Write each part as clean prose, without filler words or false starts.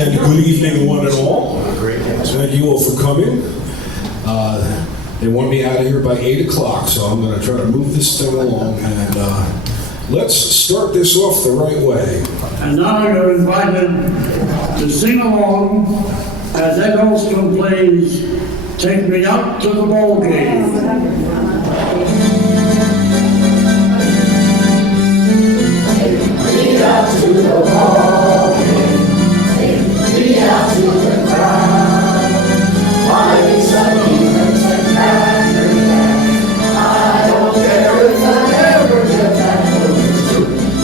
And good evening, one and all. Thank you all for coming. They want me out of here by 8 o'clock, so I'm going to try to move this thing along. And let's start this off the right way. And now you're invited to sing along as Ed Alstrom plays "Take Me Out to the Ball Game." Out to the ball game, take me out to the crowd. Buy me some demons and crackers. I don't care if I ever get that close to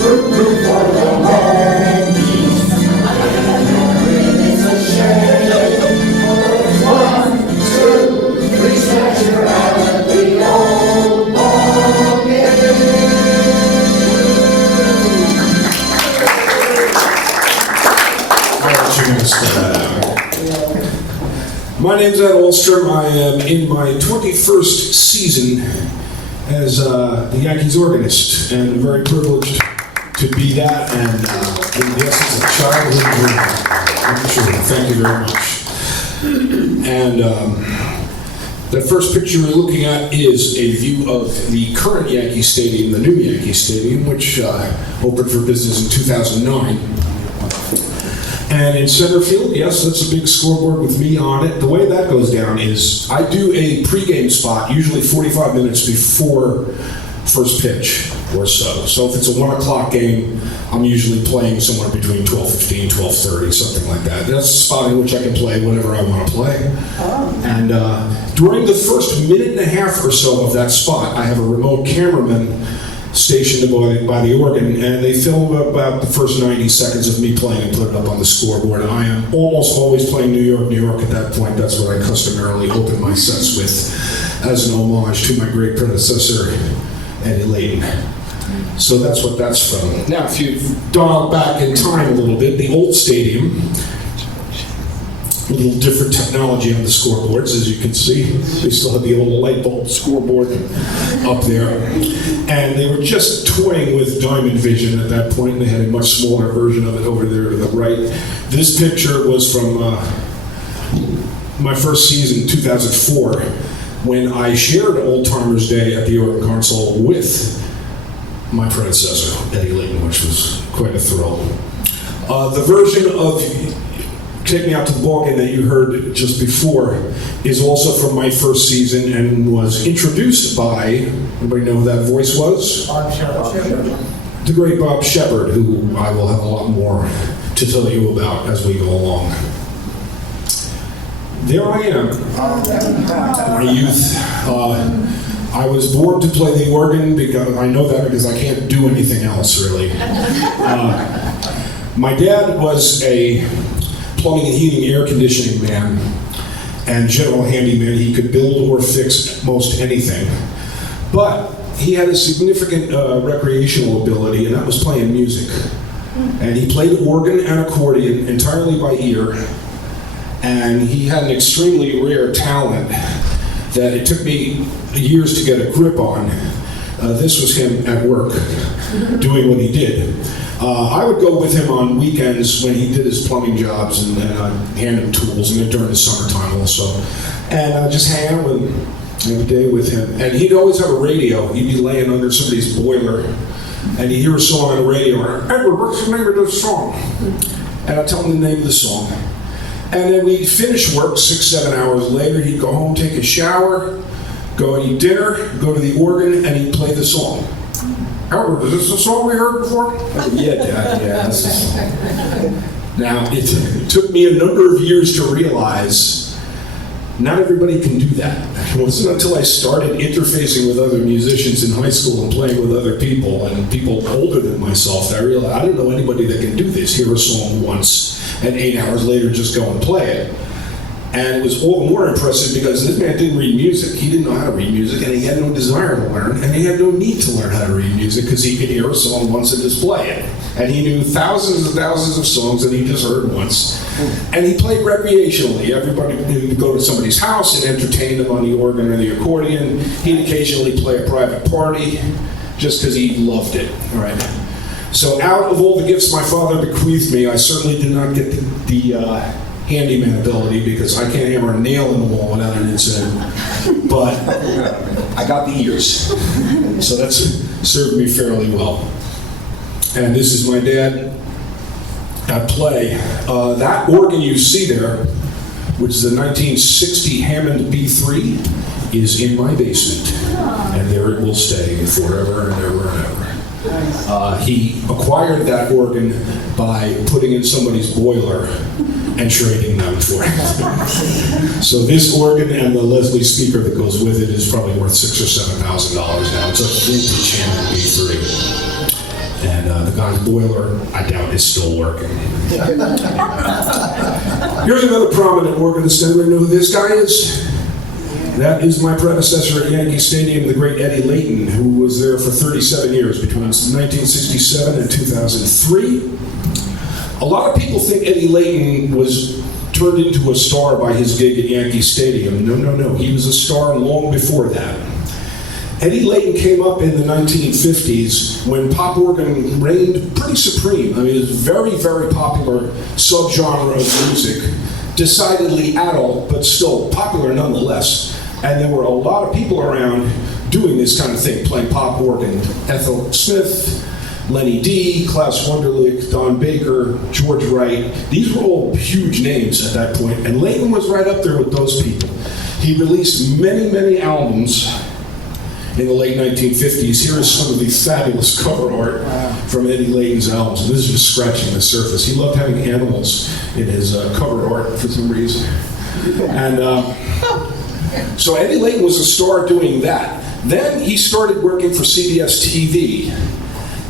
root for the Yankees. It's a shame. 1, 2, 3 steps you're out at the old ball game. My name's Ed Alstrom. I am in my 21st season as the Yankees organist, and I'm very privileged to be that, and in the essence of childhood dream. I'm sure. Thank you very much. And the first picture we're looking at is a view of the current Yankee Stadium, the new Yankee Stadium, which opened for business in 2009. And in center field, yes, that's a big scoreboard with me on it. The way that goes down is I do a pregame spot, usually 45 minutes before first pitch or so. So if it's a 1 o'clock game, I'm usually playing somewhere between 12:15, 12:30, something like that. That's a spot in which I can play whatever I want to play. And during the first minute and a half or so of that spot, I have a remote cameraman stationed by the organ, and they film about the first 90 seconds of me playing and put it up on the scoreboard. I am almost always playing New York, New York at that point. That's what I customarily open my sets with as an homage to my great predecessor, Ed Alstrom. So that's what that's from. Now, if you dial back in time a little bit, the old stadium, a little different technology on the scoreboards, as you can see. They still have the old light bulb scoreboard up there. And they were just toying with Diamond Vision at that point. They had a much smaller version of it over there to the right. This picture was from my first season, 2004, when I shared Old Timers Day at the Organ Console with my predecessor, Eddie Layton, which was quite a thrill. The version of "Take Me Out to the Ball Game" that you heard just before is also from my first season and was introduced by, anybody know who that voice was? Bob Shepard. The great Bob Shepard, who I will have a lot more to tell you about as we go along. There I am, my youth. I was born to play the organ because I know that because I can't do anything else really. My dad was a plumbing and heating, air conditioning man, and general handyman. He could build or fix most anything. But he had a significant recreational ability, and that was playing music. And he played organ and accordion entirely by ear. And he had an extremely rare talent that it took me years to get a grip on. This was him at work, doing what he did. I would go with him on weekends when he did his plumbing jobs, and I'd hand him tools, and then during the summertime also. And I'd just hang out with him every day with him. And he'd always have a radio. He'd be laying under somebody's boiler, and he'd hear a song on the radio, and "Edward, what's the name of this song?" And I'd tell him the name of the song. And then we'd finish work 6, 7 hours later. He'd go home, take a shower, go and eat dinner, go to the organ, and he'd play the song. "Albert, is this the song we heard before?" "Yeah, Dad, yeah." Now, it took me a number of years to realize not everybody can do that. It wasn't until I started interfacing with other musicians in high school and playing with other people, and people older than myself, that I realized I don't know anybody that can do this. Hear a song once, and 8 hours later just go and play it. And it was all the more impressive because this man didn't read music. He didn't know how to read music, and he had no desire to learn, and he had no need to learn how to read music because he could hear a song once and just play it. And he knew thousands and thousands of songs that he just heard once. And he played recreationally. Everybody would go to somebody's house and entertain them on the organ or the accordion. He'd occasionally play a private party just because he loved it. Right? So out of all the gifts my father bequeathed me, I certainly did not get the handyman ability because I can't hammer a nail in the wall without an incident. But I got the ears. So that's served me fairly well. And this is my dad at play. That organ you see there, which is a 1960 Hammond B3, is in my basement. And there it will stay forever and ever and ever. He acquired that organ by putting in somebody's boiler and trading them for it. So this organ and the Leslie speaker that goes with it is probably worth $6,000 or $7,000 now. It's a vintage Hammond B3. And the guy's boiler, I doubt, is still working. Here's another prominent organist. Anyone know who this guy is? That is my predecessor at Yankee Stadium, the great Eddie Layton, who was there for 37 years, between 1967 and 2003. A lot of people think Eddie Layton was turned into a star by his gig at Yankee Stadium. No. He was a star long before that. Eddie Layton came up in the 1950s when pop organ reigned pretty supreme. I mean, it was a very, very popular subgenre of music, decidedly adult, but still popular nonetheless. And there were a lot of people around doing this kind of thing, playing pop organ. Ethel Smith, Lenny D, Klaus Wunderlich, Don Baker, George Wright. These were all huge names at that point, and Layton was right up there with those people. He released many, many albums in the late 1950s. Here is some of the fabulous cover art from Eddie Layton's albums. And this is just scratching the surface. He loved having animals in his cover art for some reason. And so Eddie Layton was a star doing that. Then he started working for CBS TV.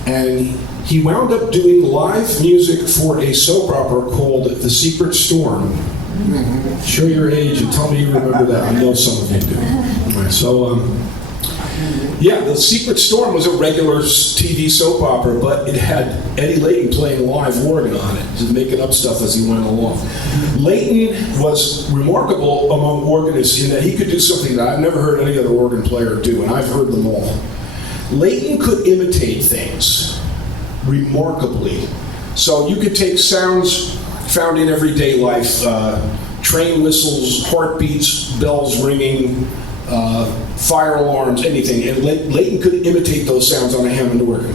And he wound up doing live music for a soap opera called The Secret Storm. Show your age and tell me you remember that. I know some of you do. All right, so, yeah, The Secret Storm was a regular TV soap opera, but it had Eddie Layton playing live organ on it, just making up stuff as he went along. Layton was remarkable among organists in that he could do something that I've never heard any other organ player do, and I've heard them all. Layton could imitate things remarkably. So you could take sounds found in everyday life, train whistles, heartbeats, bells ringing, fire alarms, anything. And Layton could imitate those sounds on a Hammond organ,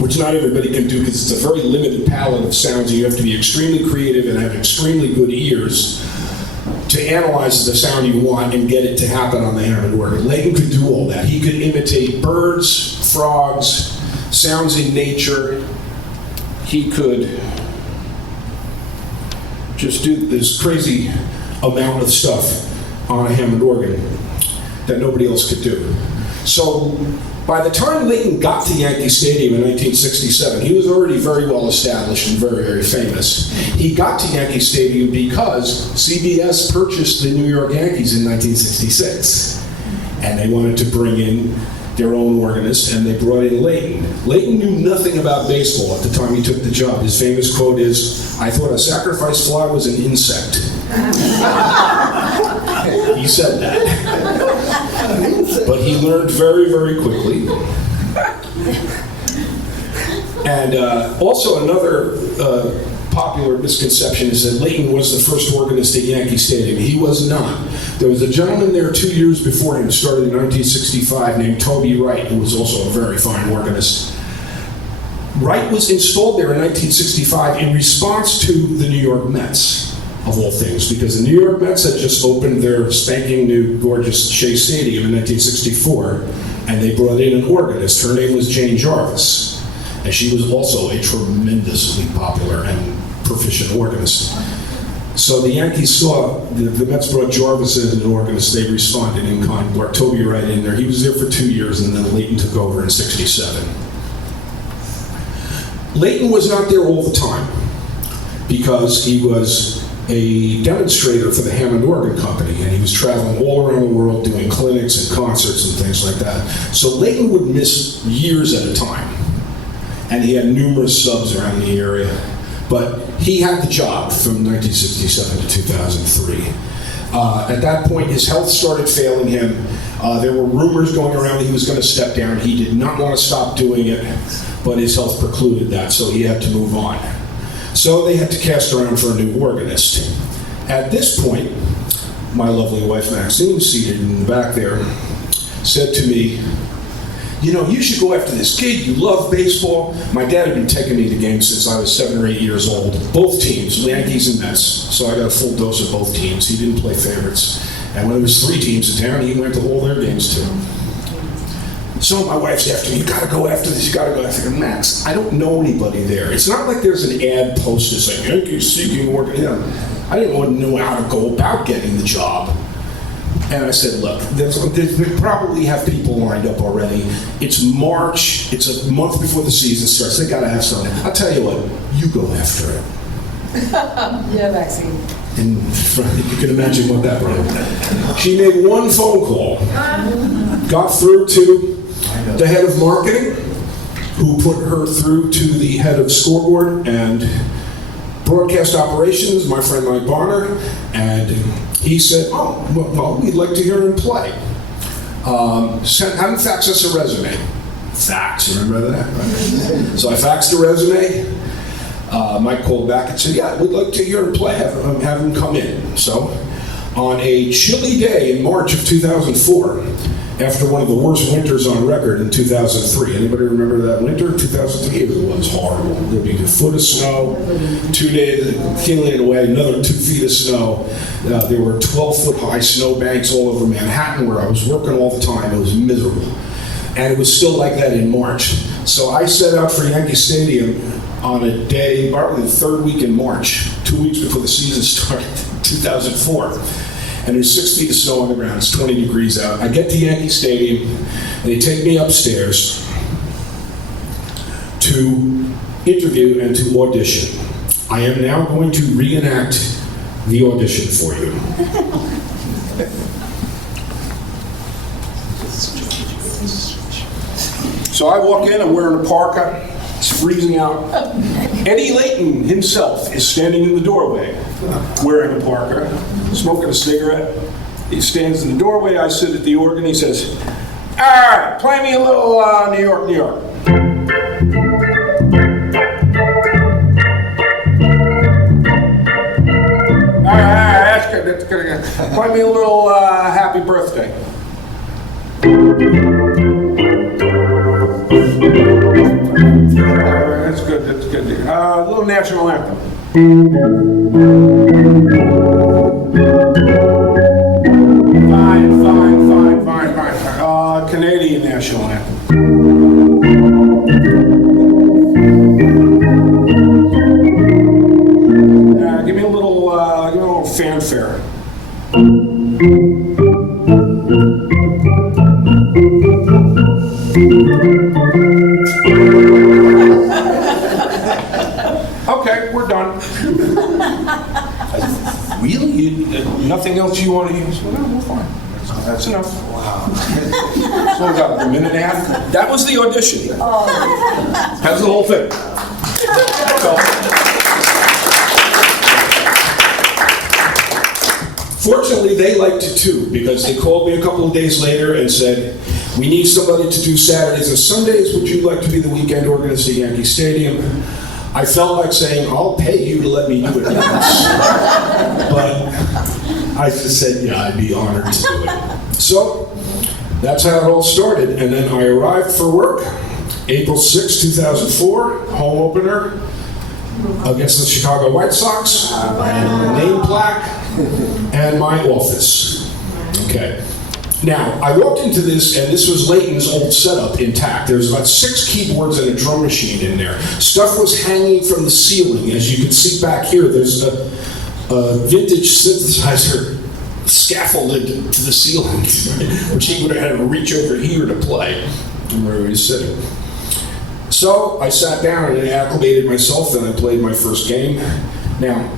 which not everybody can do because it's a very limited palette of sounds. And you have to be extremely creative and have extremely good ears to analyze the sound you want and get it to happen on the Hammond organ. Layton could do all that. He could imitate birds, frogs, sounds in nature. He could just do this crazy amount of stuff on a Hammond organ that nobody else could do. So by the time Layton got to Yankee Stadium in 1967, he was already very well established and very, very famous. He got to Yankee Stadium because CBS purchased the New York Yankees in 1966. And they wanted to bring in their own organist, and they brought in Layton. Layton knew nothing about baseball at the time he took the job. His famous quote is, "I thought a sacrifice fly was an insect." He said that. But he learned very, very quickly. And also another popular misconception is that Layton was the first organist at Yankee Stadium. He was not. There was a gentleman there 2 years before him, started in 1965, named Toby Wright, who was also a very fine organist. Wright was installed there in 1965 in response to the New York Mets, of all things, because the New York Mets had just opened their spanking new gorgeous Shea Stadium in 1964, and they brought in an organist. Her name was Jane Jarvis, and she was also a tremendously popular and proficient organist. So the Yankees saw, the Mets brought Jarvis in as an organist, they responded in kind, brought Toby Wright in there. He was there for 2 years, and then Layton took over in 67. Layton was not there all the time, because he was a demonstrator for the Hammond Organ Company, and he was traveling all around the world doing clinics and concerts and things like that. So Layton would miss years at a time, and he had numerous subs around the area. But he had the job from 1967 to 2003. At that point, his health started failing him. There were rumors going around that he was going to step down. He did not want to stop doing it. but his health precluded that, so he had to move on. So they had to cast around for a new organist. At this point, my lovely wife Maxine, seated in the back there, said to me, you know, you should go after this kid. You love baseball. My dad had been taking me to games since I was 7 or 8 years old. Both teams, Yankees and Mets. So I got a full dose of both teams. He didn't play favorites. And when there was 3 teams in town, he went to all their games too. So my wife's after me, you gotta go after this, you gotta go after him. Max, I don't know anybody there. It's not like there's an ad posted saying, Yankees seeking work. You know, I didn't want to know how to go about getting the job. And I said, look, they probably have people lined up already. It's March, it's a month before the season starts. They gotta have something. I'll tell you what, you go after it. Yeah, Maxine. And you can imagine what that brought. She made one phone call, got through to the head of marketing, who put her through to the head of scoreboard and broadcast operations, my friend Mike Barner, and he said, oh, well, we'd like to hear him play. Have him fax us a resume. Fax, remember that? Right? So I faxed a resume. Mike called back and said, yeah, we'd like to hear him play, have him come in. So on a chilly day in March of 2004, after one of the worst winters on record in 2003. Anybody remember that winter? 2003, it was horrible. There'd be a foot of snow, 2 days, killing away, another 2 feet of snow. There were 12-foot high snow banks all over Manhattan where I was working all the time. It was miserable. And it was still like that in March. So I set out for Yankee Stadium on a day, probably the 3rd week in March, 2 weeks before the season started, 2004. And there's 6 feet of snow on the ground. It's 20 degrees out. I get to Yankee Stadium, and they take me upstairs to interview and to audition. I am now going to reenact the audition for you. So I walk in, I'm wearing a parka, it's freezing out. Eddie Layton himself is standing in the doorway, wearing a parka, smoking a cigarette. He stands in the doorway, I sit at the organ, he says, all right, play me a little New York, New York. All right, that's good, that's good. Play me a little Happy Birthday. That's good, that's good. A little national anthem. Fine. Canadian national anthem. Give me a little fanfare. Okay, we're done. Really? Nothing else you want to use? Well, no, we're fine. That's enough. Wow. So about a minute and a half. That was the audition. That's the whole thing. Fortunately, they liked it too, because they called me a couple of days later and said, we need somebody to do Saturdays and Sundays. Would you like to be the weekend organist at Yankee Stadium? I felt like saying, I'll pay you to let me do it. But I just said, yeah, I'd be honored to do it. So that's how it all started. And then I arrived for work, April 6, 2004, home opener against the Chicago White Sox, and a name plaque, and my office. Okay. Now, I walked into this, and this was Layton's old setup intact. There was about 6 keyboards and a drum machine in there. Stuff was hanging from the ceiling. As you can see back here, there's a vintage synthesizer scaffolded to the ceiling, which he would have had to reach over here to play where he was sitting. So I sat down and acclimated myself, and I played my first game. Now,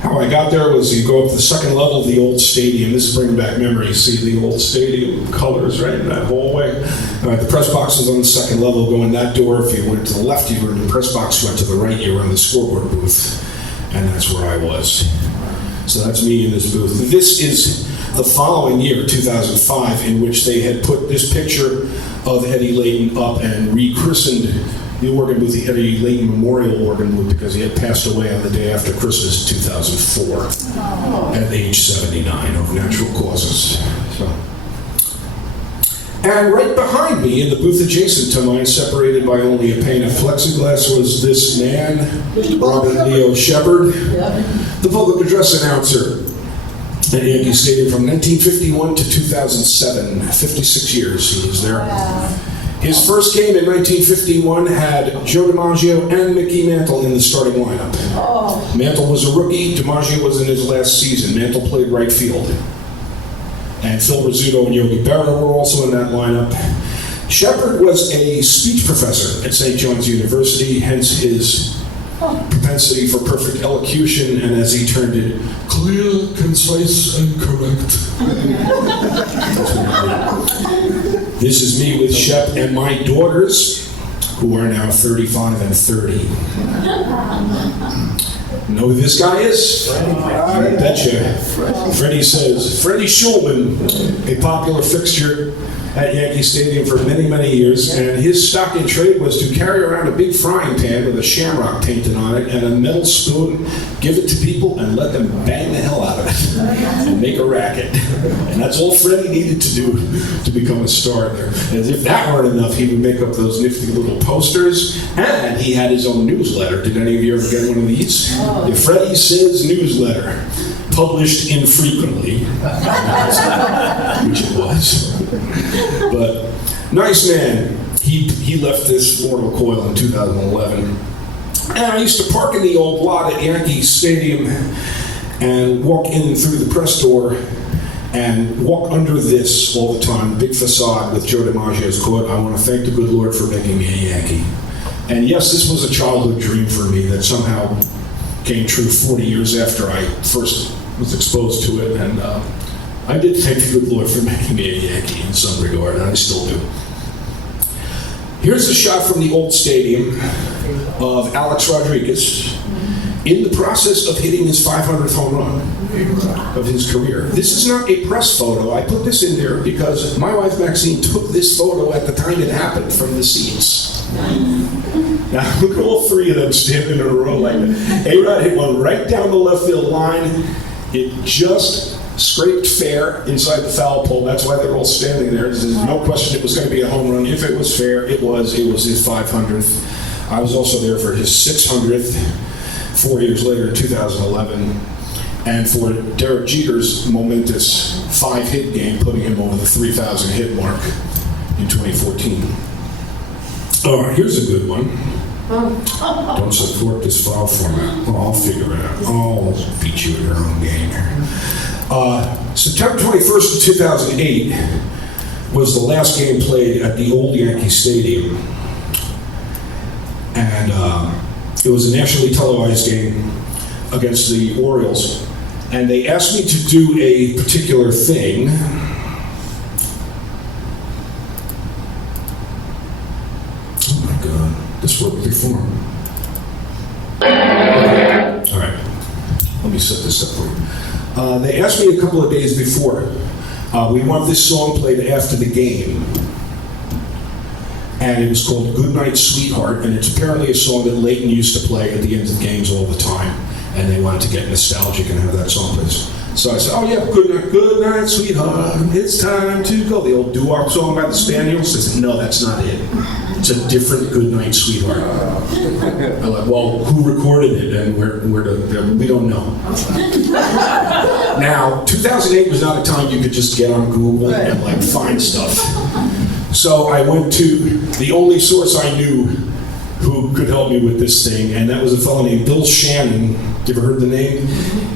how I got there was you go up to the second level of the old stadium. This is bringing back memories. See the old stadium colors right in that hallway? The press box was on the second level. Going that door, if you went to the left, you were in the press box. You went to the right, you were in the scoreboard booth. And that's where I was. So that's me in this booth. This is the following year, 2005, in which they had put this picture of Eddie Layton up and rechristened the organ booth the Eddie Layton Memorial Organ Booth because he had passed away on the day after Christmas 2004 at age 79 of natural causes. So. And right behind me, in the booth adjacent to mine, separated by only a pane of plexiglass, was this man, Robert Leo Shepard, the public address announcer at Yankee Stadium from 1951 to 2007. 56 years he was there. His first game in 1951 had Joe DiMaggio and Mickey Mantle in the starting lineup. Mantle was a rookie. DiMaggio was in his last season. Mantle played right field. And Phil Rizzuto and Yogi Berra were also in that lineup. Shepard was a speech professor at St. John's University, hence his propensity for perfect elocution, and as he termed it, clear, concise, and correct. This is me with Shep and my daughters, who are now 35 and 30. Know who this guy is? I betcha. Freddie says, Freddie Shulman, a popular fixture at Yankee Stadium for many, many years, and his stock in trade was to carry around a big frying pan with a shamrock painted on it and a metal spoon, give it to people, and let them bang the hell out of it and make a racket. And that's all Freddie needed to do to become a star there. As if that weren't enough, he would make up those nifty little posters, and he had his own newsletter. Did any of you ever get one of these? The Freddie Says newsletter, published infrequently, which it was. But nice man. He left this mortal coil in 2011. And I used to park in the old lot at Yankee Stadium and walk in through the press door and walk under this all the time, big facade with Joe DiMaggio's quote, "I want to thank the good Lord for making me a Yankee." And yes, this was a childhood dream for me that somehow came true 40 years after I first was exposed to it. And I did thank the good Lord for making me a Yankee in some regard, and I still do. Here's a shot from the old stadium of Alex Rodriguez in the process of hitting his 500th home run of his career. This is not a press photo. I put this in there because my wife Maxine took this photo at the time it happened from the seats. Now look at all three of them standing in a row like that. A-Rod hit one right down the left field line. It just scraped fair inside the foul pole. That's why they're all standing there. There's no question it was going to be a home run. If it was fair, it was his 500th. I was also there for his 600th 4 years later in 2011, and for Derek Jeter's momentous 5-hit game, putting him over the 3,000 hit mark in 2014. All right, here's a good one. Don't support this file format. Well, I'll figure it out. I'll beat you at your own game. September 21st of 2008 was the last game played at the old Yankee Stadium. And it was a nationally televised game against the Orioles. And they asked me to do a particular thing. Oh my God, this worked before. All right, let me set this up for you. They asked me a couple of days before, we want this song played after the game. And it was called Goodnight Sweetheart, and it's apparently a song that Layton used to play at the end of games all the time. And they wanted to get nostalgic and have that song played. So I said, oh yeah, good night, sweetheart, it's time to go. The old doo-wop song by the Spaniels. They said, no, that's not it. It's a different Good Night, Sweetheart. I'm like, well, who recorded it and where we don't know. Now, 2008 was not a time you could just get on Google and like find stuff. So I went to the only source I knew who could help me with this thing, and that was a fellow named Bill Shannon. You ever heard the name?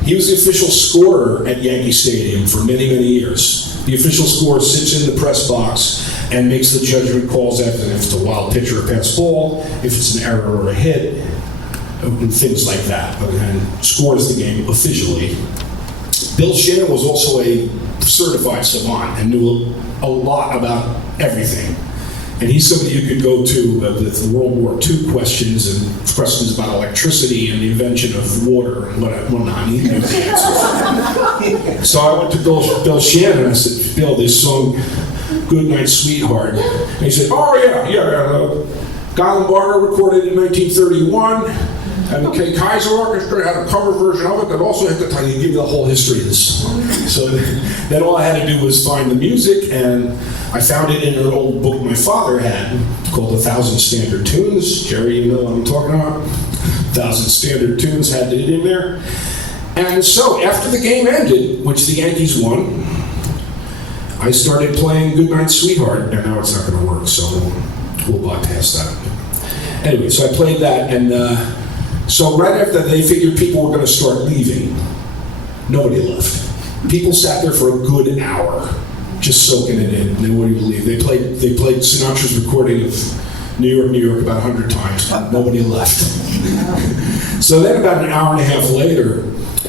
He was the official scorer at Yankee Stadium for many, many years. The official scorer sits in the press box and makes the judgment calls after if it's a wild pitch or a pass ball, if it's an error or a hit, and things like that, and scores the game officially. Bill Shannon was also a certified savant and knew a lot about everything. And he's somebody you could go to with World War II questions and questions about electricity and the invention of water and whatnot. He knew the answers. So I went to Bill Shannon and I said, Bill, this song, Good Night, Sweetheart. And he said, oh, yeah. Guy Lombardo recorded in 1931. And the Kaiser Orchestra had a cover version of it that also hit the time. He gave you the whole history of this song. So then all I had to do was find the music, and I found it in an old book my father had called 1,000 Standard Tunes. Jerry, you know what I'm talking about? 1,000 Standard Tunes had it in there. And so after the game ended, which the Yankees won, I started playing Goodnight Sweetheart, and now it's not going to work, so we'll bypass that. Anyway, so I played that, and so right after they figured people were going to start leaving, nobody left. People sat there for a good hour, just soaking it in. They wouldn't even leave. They played Sinatra's recording of New York about 100 times. Nobody left. So then about an hour and a half later,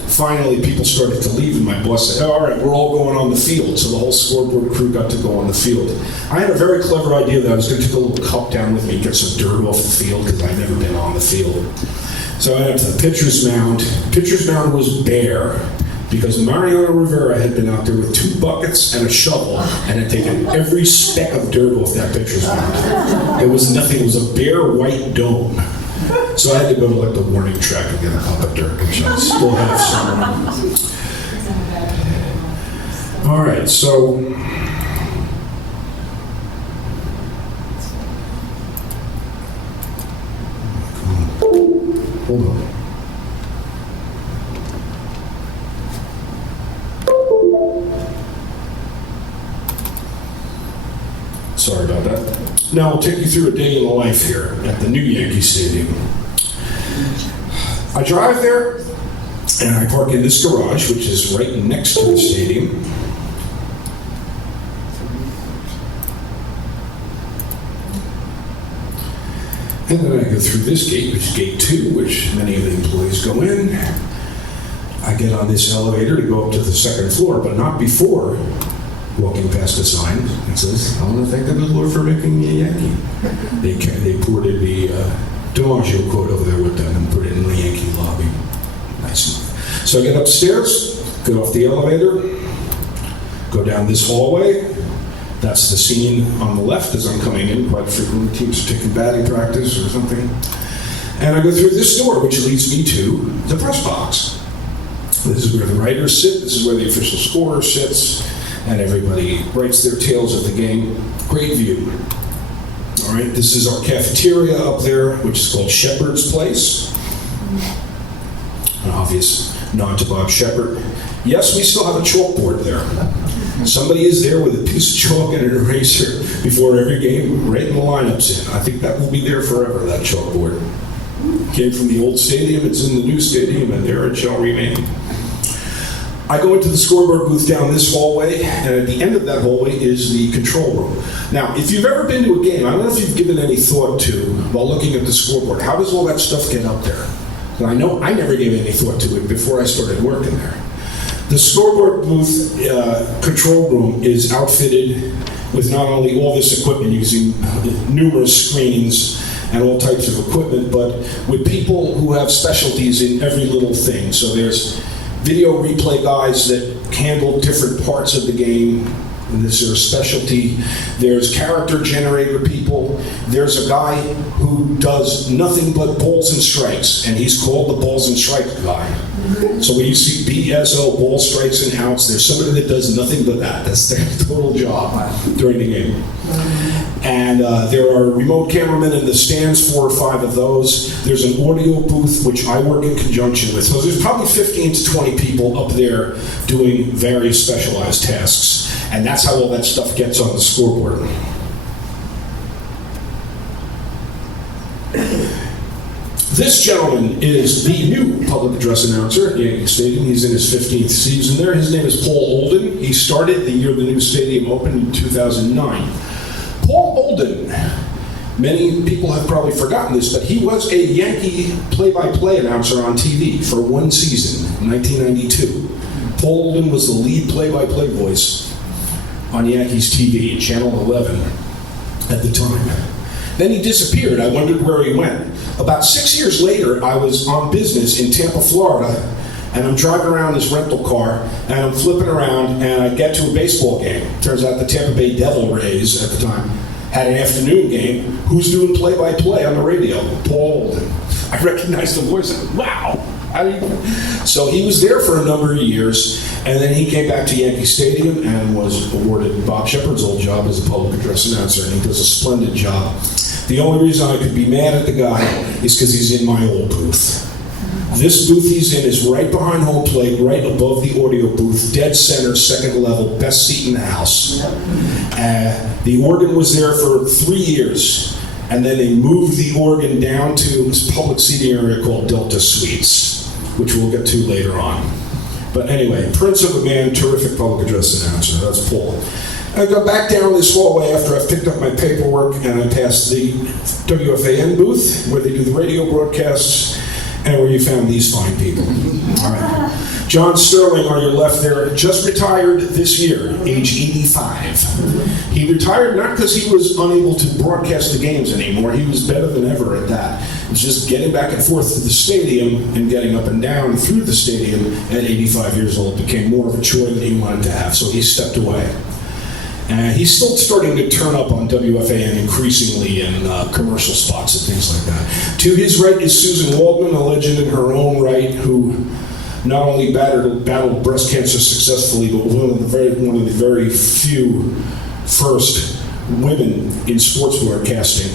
finally people started to leave, and my boss said, all right, we're all going on the field. So the whole scoreboard crew got to go on the field. I had a very clever idea that I was going to take a little cup down with me and get some dirt off the field, because I'd never been on the field. So I went to the pitcher's mound. Pitcher's mound was bare, because Mariano Rivera had been out there with 2 buckets and a shovel and had taken every speck of dirt off that pitcher's mound. There was nothing. It was a bare white dome. So I had to go to like the warning track and get a cup of dirt, which I still have some. All right, so hold on. Sorry about that. Now I'll take you through a day in the life here at the new Yankee Stadium. I drive there and I park in this garage, which is right next to the stadium. And then I go through this gate, which is gate 2, which many of the employees go in. I get on this elevator to go up to the 2nd floor, but not before walking past a sign that says, I want to thank the good Lord for making me a Yankee. They poured in the DiMaggio quote over there with them and put it in the Yankee lobby. Nice. So I get upstairs, get off the elevator, go down this hallway. That's the scene on the left as I'm coming in. Quite frequently, teams are taking batting practice or something. And I go through this door, which leads me to the press box. This is where the writers sit. This is where the official scorer sits. And everybody writes their tales of the game. Great view. All right, this is our cafeteria up there, which is called Shepherd's Place. An obvious nod to Bob Shepherd. Yes, we still have a chalkboard there. Somebody is there with a piece of chalk and an eraser before every game, writing the lineups in. I think that will be there forever, that chalkboard. Came from the old stadium, it's in the new stadium, and there it shall remain. I go into the scoreboard booth down this hallway, and at the end of that hallway is the control room. Now, if you've ever been to a game, I don't know if you've given any thought to, while looking at the scoreboard, how does all that stuff get up there? And I know I never gave any thought to it before I started working there. The scoreboard booth control room is outfitted with not only all this equipment using numerous screens and all types of equipment, but with people who have specialties in every little thing. So there's video replay guys that handle different parts of the game, and this is their specialty. There's character generator people. There's a guy who does nothing but balls and strikes, and he's called the balls and strikes guy. So when you see BSO, ball strikes and outs, there's somebody that does nothing but that. That's their total job during the game. And there are remote cameramen in the stands, 4 or 5 of those. There's an audio booth, which I work in conjunction with. So there's probably 15 to 20 people up there doing various specialized tasks. And that's how all that stuff gets on the scoreboard. This gentleman is the new public address announcer at Yankee Stadium. He's in his 15th season there. His name is Paul Olden. He started the year the new stadium opened in 2009. Paul Olden, many people have probably forgotten this, but he was a Yankee play-by-play announcer on TV for 1 season, 1992. Paul Olden was the lead play-by-play voice on Yankees TV, Channel 11. at the time. Then he disappeared. I wondered where he went. About 6 years later, I was on business in Tampa, Florida, and I'm driving around this rental car, and I'm flipping around, and I get to a baseball game. Turns out the Tampa Bay Devil Rays at the time had an afternoon game. Who's doing play-by-play on the radio? Paul Alden. I recognized the voice. I went, wow. So he was there for a number of years, and then he came back to Yankee Stadium and was awarded Bob Shepard's old job as a public address announcer, and he does a splendid job. The only reason I could be mad at the guy is because he's in my old booth. This booth he's in is right behind home plate, right above the audio booth, dead center, second level, best seat in the house. The organ was there for 3 years, and then they moved the organ down to this public seating area called Delta Suites, which we'll get to later on. But anyway, Prince of a Man, terrific public address announcer. That's Paul. I go back down this hallway after I've picked up my paperwork, and I pass the WFAN booth, where they do the radio broadcasts, and where you found these fine people. All right. John Sterling on your left there, just retired this year, age 85. He retired not because he was unable to broadcast the games anymore. He was better than ever at that. It was just getting back and forth to the stadium and getting up and down through the stadium at 85 years old became more of a chore than he wanted to have, so he stepped away. And he's still starting to turn up on WFAN increasingly in commercial spots and things like that. To his right is Susan Waldman, a legend in her own right, who not only battled breast cancer successfully, but one of the very few first women in sports broadcasting,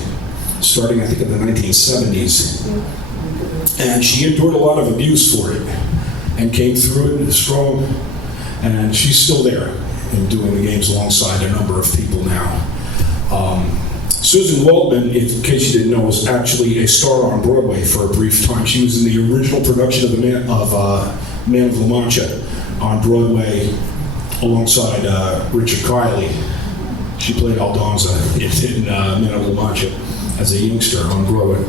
starting I think in the 1970s. And she endured a lot of abuse for it, and came through it strong. And she's still there and doing the games alongside a number of people now. Susan Waldman, in case you didn't know, was actually a star on Broadway for a brief time. She was in the original production of Man of La Mancha on Broadway alongside Richard Kiley. She played Aldonza in Man of La Mancha as a youngster on Broadway.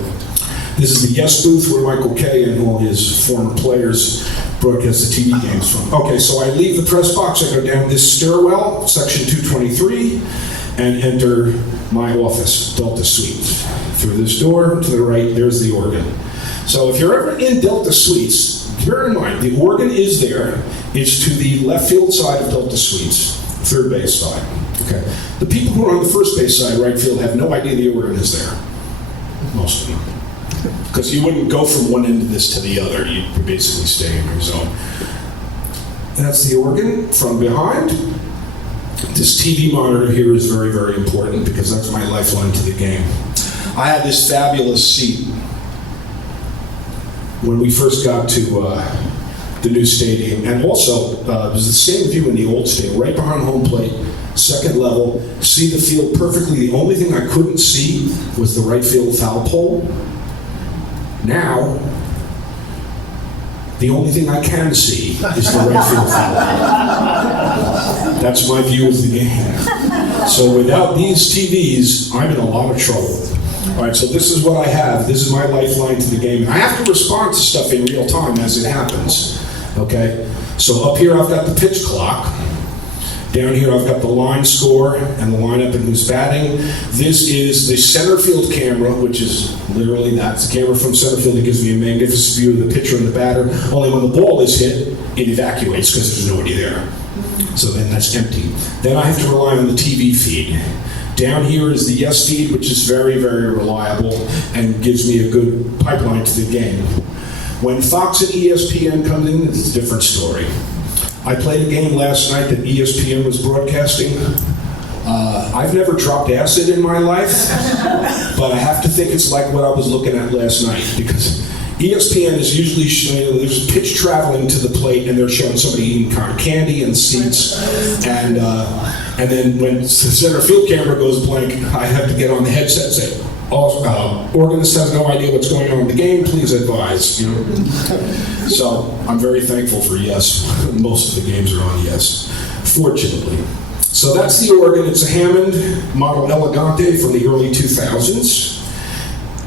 This is the Yes booth where Michael Kay and all his former players broadcast the TV games from. Okay, so I leave the press box, I go down this stairwell, section 223, and enter my office, Delta Suites. Through this door, to the right, there's the organ. So if you're ever in Delta Suites, bear in mind, the organ is there. It's to the left field side of Delta Suites, third base side. Okay. The people who are on the first base side, right field, have no idea the organ is there. Most of them. Because you wouldn't go from one end of this to the other. You'd basically stay in your zone. That's the organ from behind. This TV monitor here is very, very important because that's my lifeline to the game. I had this fabulous seat when we first got to the new stadium. And also, it was the same view in the old stadium, right behind home plate, second level, see the field perfectly. The only thing I couldn't see was the right field foul pole. Now, the only thing I can see is the right field foul pole. That's my view of the game. So without these TVs, I'm in a lot of trouble. All right, so this is what I have. This is my lifeline to the game. I have to respond to stuff in real time as it happens. Okay? So up here I've got the pitch clock. Down here I've got the line score and the lineup and who's batting. This is the center field camera, which is literally that's the camera from center field that gives me a magnificent view of the pitcher and the batter. Only when the ball is hit, it evacuates because there's nobody there. So then that's empty. Then I have to rely on the TV feed. Down here is the Yes feed, which is very, very reliable and gives me a good pipeline to the game. When Fox and ESPN come in, it's a different story. I played a game last night that ESPN was broadcasting. I've never dropped acid in my life, but I have to think it's like what I was looking at last night, because ESPN is usually showing, there's a pitch traveling to the plate and they're showing somebody eating cotton candy and seats, and then when the center field camera goes blank, I have to get on the headset and say, organist has no idea what's going on in the game, please advise. You know? So I'm very thankful for Yes. Most of the games are on Yes, fortunately. So that's the organ. It's a Hammond Model Elegante from the early 2000s.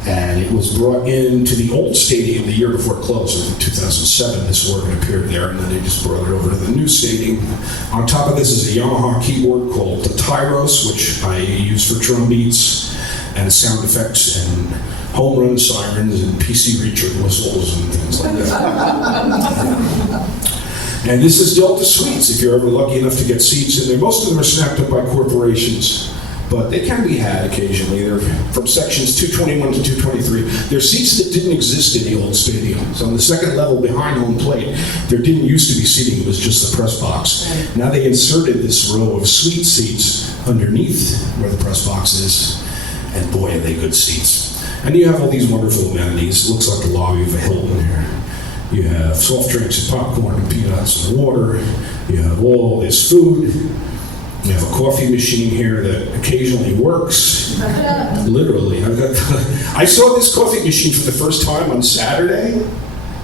And it was brought into the old stadium the year before it closed. In 2007, this organ appeared there, and then they just brought it over to the new stadium. On top of this is a Yamaha keyboard called the Tyros, which I use for drum beats and sound effects and home run sirens and PC Richard whistles and things like that. And this is Delta Suites, if you're ever lucky enough to get seats in there. Most of them are snapped up by corporations, but they can be had occasionally. They're from sections 221 to 223. They're seats that didn't exist in the old stadium. So on the second level behind home plate, there didn't used to be seating, it was just the press box. Now they inserted this row of suite seats underneath where the press box is, and boy, are they good seats. And you have all these wonderful amenities. It looks like the lobby of a Hilton here. You have soft drinks and popcorn and peanuts and water. You have all this food. You have a coffee machine here that occasionally works. Literally. I saw this coffee machine for the first time on Saturday.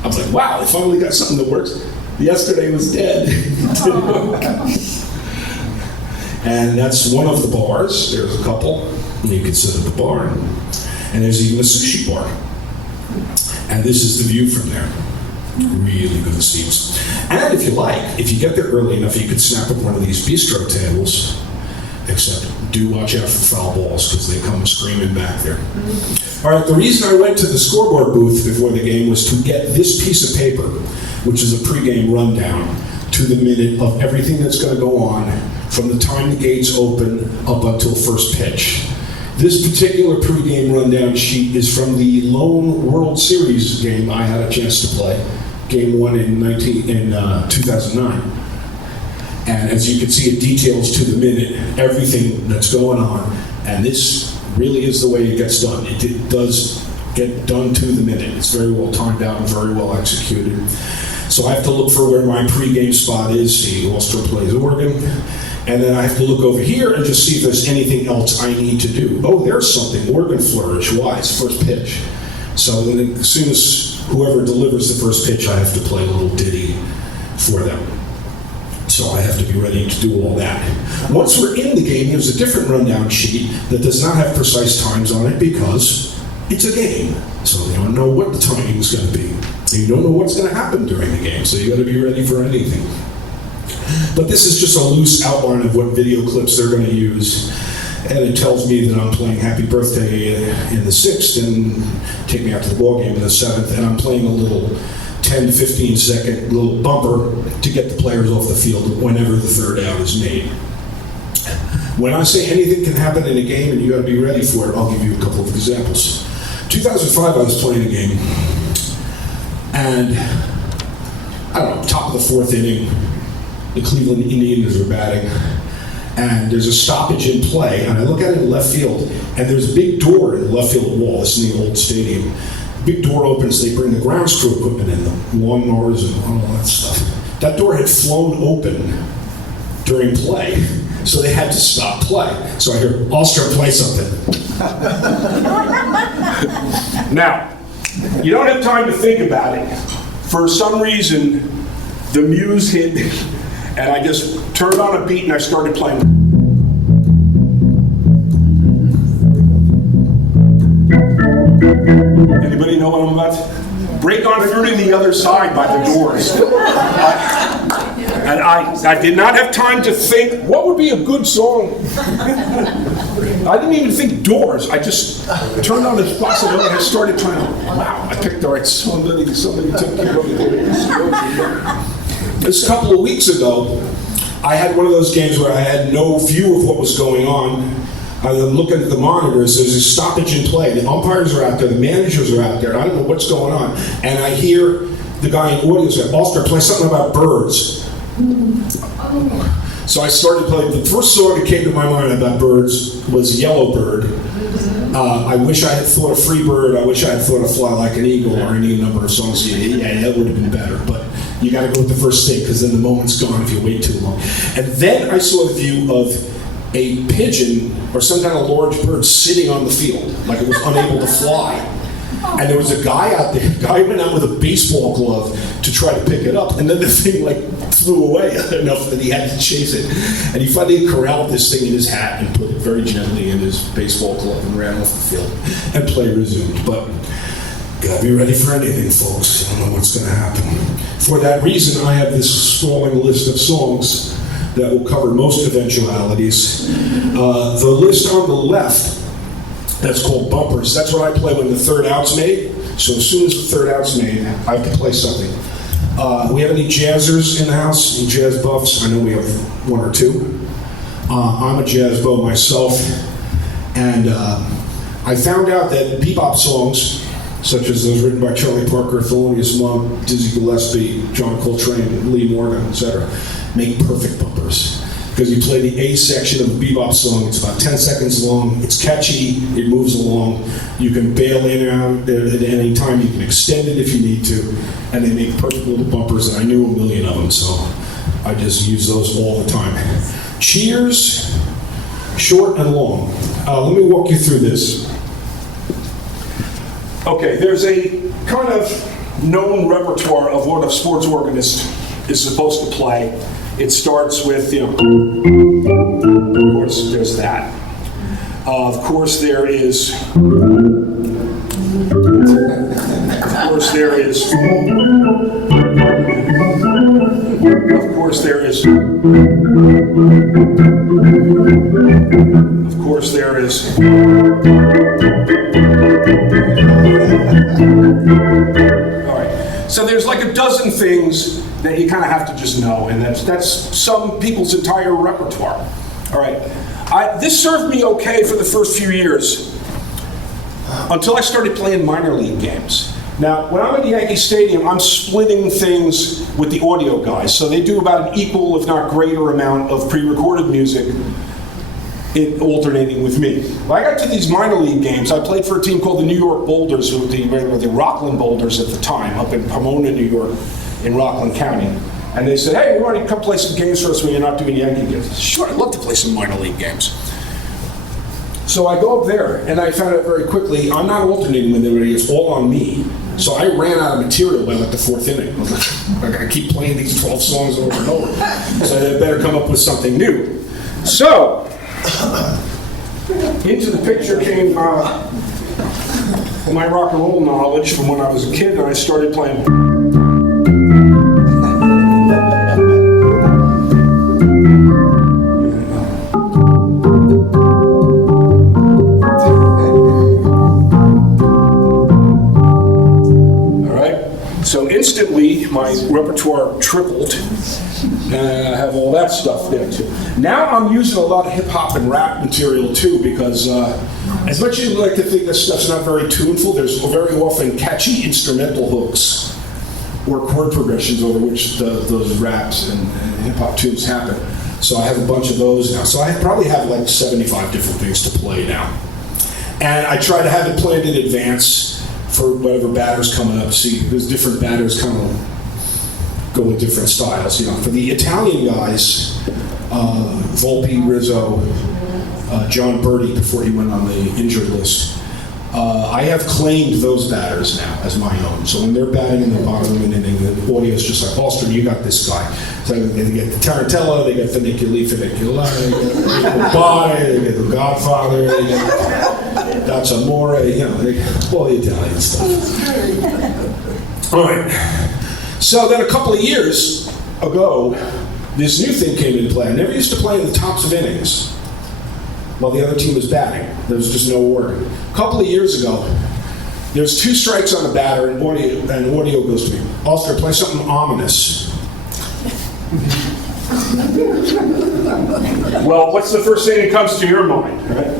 I was like, wow, I finally got something that works. Yesterday was dead. And that's one of the bars. There's a couple. You can sit at the bar. And there's even a sushi bar. And this is the view from there. Really good seats. And if you like, if you get there early enough, you could snap up one of these bistro tables. Except, do watch out for foul balls, because they come screaming back there. All right, the reason I went to the scoreboard booth before the game was to get this piece of paper, which is a pregame rundown, to the minute of everything that's going to go on from the time the gates open up until first pitch. This particular pregame rundown sheet is from the lone World Series game I had a chance to play, Game 1 in 2009. And as you can see, it details to the minute everything that's going on. And this really is the way it gets done. It does get done to the minute. It's very well timed out and very well executed. So I have to look for where my pregame spot is. See, Alstrom plays organ. And then I have to look over here and just see if there's anything else I need to do. Oh, there's something. Organ flourish. Why? It's first pitch. So then as soon as whoever delivers the first pitch, I have to play a little ditty for them. So I have to be ready to do all that. Once we're in the game, there's a different rundown sheet that does not have precise times on it because it's a game. So they don't know what the timing is going to be. You don't know what's going to happen during the game, so you got to be ready for anything. But this is just a loose outline of what video clips they're going to use. And it tells me that I'm playing Happy Birthday in the 6th and Take Me Out to the Ball Game in the 7th. And I'm playing a little 10 to 15 second little bumper to get the players off the field whenever the third out is made. When I say anything can happen in a game and you got to be ready for it, I'll give you a couple of examples. 2005, I was playing a game. And, I don't know, top of the 4th inning, the Cleveland Indians are batting, and there's a stoppage in play, and I look at it in left field, and there's a big door in the left field wall. This is in the old stadium. Big door opens, they bring the grounds crew equipment in, the lawnmowers and all that stuff. That door had flown open during play, so they had to stop play. So I hear, Alstrom, play something. Now, you don't have time to think about it. For some reason, the muse hit, and I just turned on a beat and I started playing. Anybody know what I'm about to? Break on through to the other side by the doors. I did not have time to think, what would be a good song? I didn't even think Doors. I just turned on this box and I started trying to, wow, I picked the right song. Somebody took care of it. This couple of weeks ago, I had one of those games where I had no view of what was going on. I'm looking at the monitors, there's a stoppage in play. The umpires are out there, the managers are out there, I don't know what's going on. And I hear the guy in audio say, Alstrom, play something about birds. So I started playing. The first song that came to my mind about birds was Yellowbird. I wish I had thought of Freebird. I wish I had thought of Fly Like an Eagle or any number of songs. Yeah, that would have been better. But you got to go with the first thing because then the moment's gone if you wait too long. And then I saw the view of a pigeon or some kind of large bird sitting on the field, like it was unable to fly. And there was a guy out there, went out with a baseball glove to try to pick it up, and then the thing like flew away enough that he had to chase it. And he finally corralled this thing in his hat and put it very gently in his baseball glove and ran off the field. And play resumed. But gotta be ready for anything, folks. You don't know what's gonna happen. For that reason, I have this sprawling list of songs that will cover most eventualities. The list on the left, that's called bumpers. That's what I play when the third out's made. So as soon as the third out's made, I have to play something. We have any jazzers in the house? Any jazz buffs? I know we have one or two. I'm a jazz beau myself. And I found out that bebop songs, such as those written by Charlie Parker, Thelonious Monk, Dizzy Gillespie, John Coltrane, Lee Morgan, etc., make perfect bumpers. Because you play the A section of a bebop song, it's about 10 seconds long, it's catchy, it moves along, you can bail in and out at any time, you can extend it if you need to, and they make perfect little bumpers, and I knew a million of them, so I just use those all the time. Cheers, short and long. Let me walk you through this. Okay, there's a kind of known repertoire of what a sports organist is supposed to play. It starts with, of course, there's that. Of course, there is. Of course, there is. Of course, there is. Of course, there is. All right. So there's like a dozen things that you kind of have to just know, and that's some people's entire repertoire. All right. This served me okay for the first few years until I started playing minor league games. Now, when I'm at the Yankee Stadium, I'm splitting things with the audio guys, so they do about an equal, if not greater, amount of pre-recorded music alternating with me. When I got to these minor league games, I played for a team called the New York Boulders, who were the Rockland Boulders at the time, up in Pomona, New York, in Rockland County. And they said, hey, we want you to come play some games for us when you're not doing Yankee games. Sure, I'd love to play some minor league games. So I go up there, and I found out very quickly, I'm not alternating with anybody, it's all on me. So I ran out of material by like the fourth inning. I was like, I gotta keep playing these 12 songs over and over. So I better come up with something new. So, into the picture came my rock and roll knowledge from when I was a kid, and I started playing. So instantly, my repertoire tripled, and I have all that stuff there too. Now I'm using a lot of hip hop and rap material too, because as much as you like to think this stuff's not very tuneful, there's very often catchy instrumental hooks or chord progressions over which those raps and hip hop tunes happen. So I have a bunch of those now. So I probably have like 75 different things to play now. And I try to have it planned in advance for whatever batter's coming up. See, there's different batters kind of go with different styles. You know, for the Italian guys, Volpe, Rizzo, John Berti before he went on the injured list. I have claimed those batters now as my own. So when they're batting in the bottom of an inning, the audience just like, Alstrom, you got this guy. So they get the Tarantella, they get Funiculi, they get Bari, they get the Godfather, they get That's Amore, you know, all the Italian stuff. All right. So then a couple of years ago, this new thing came into play. I never used to play in the tops of innings while the other team was batting. There was just no order. A couple of years ago, there's 2 strikes on the batter, and audio goes to me, Alstrom, play something ominous. Well, what's the first thing that comes to your mind, right?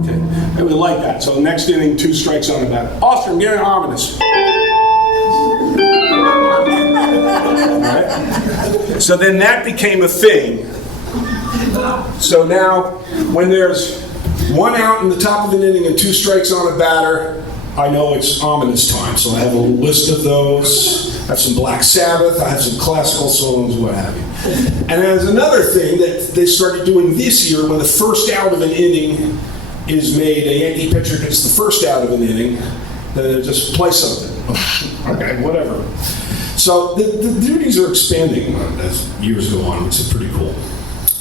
Okay, I would like that. So the next inning, 2 strikes on the batter. Alstrom, get an ominous. Right? So then that became a thing. So now, when there's 1 out in the top of an inning and 2 strikes on a batter, I know it's ominous time. So I have a list of those. I have some Black Sabbath, I have some classical songs, what have you. And there's another thing that they started doing this year when the first out of an inning is made. A Yankee pitcher gets the first out of an inning, Then just play something. Okay, whatever. So the duties are expanding as years go on, which is pretty cool.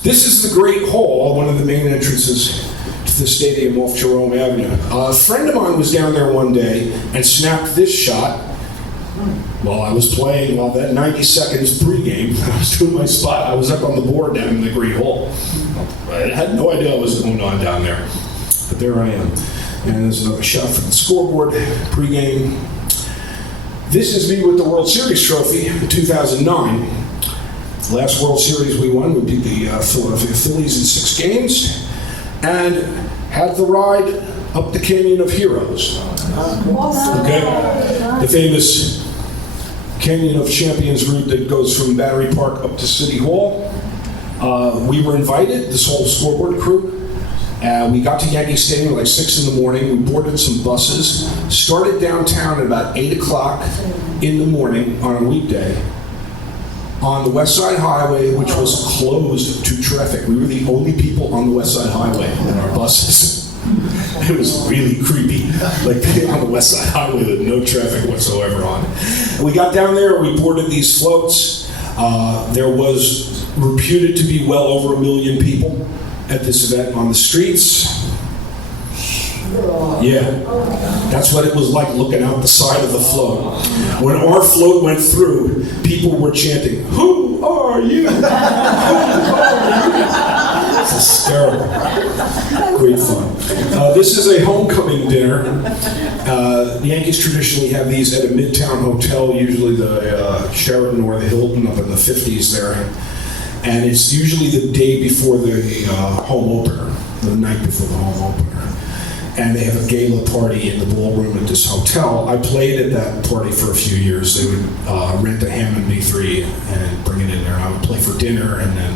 This is the Great Hall, one of the main entrances to the stadium off Jerome Avenue. A friend of mine was down there one day and snapped this shot while I was playing, while that 90 seconds pregame, I was doing my spot. I was up on the board down in the Great Hall. I had no idea what was going on down there, but there I am. And there's another shot from the scoreboard pregame. This is me with the World Series trophy in 2009. Last World Series we won, we beat the Philadelphia Phillies in 6 games, and had the ride up the Canyon of Heroes. Okay, the famous Canyon of Champions route that goes from Battery Park up to City Hall. We were invited, this whole scoreboard crew. We got to Yankee Stadium like 6 in the morning. We boarded some buses, started downtown at about 8 o'clock in the morning on a weekday on the West Side Highway, which was closed to traffic. We were the only people on the West Side Highway in our buses. It was really creepy, like being on the West Side Highway with no traffic whatsoever on. We got down there, we boarded these floats. There was reputed to be well over 1 million people at this event on the streets. Yeah, that's what it was like looking out the side of the float. When our float went through, people were chanting, "Who are you? Who are you?" It's hysterical. Great fun. This is a homecoming dinner. The Yankees traditionally have these at a Midtown hotel, usually the Sheraton or the Hilton up in the 50s there. And it's usually the day before the home opener, the night before the home opener. And they have a gala party in the ballroom at this hotel. I played at that party for a few years. They would rent a Hammond B3 and bring it in there. And I would play for dinner and then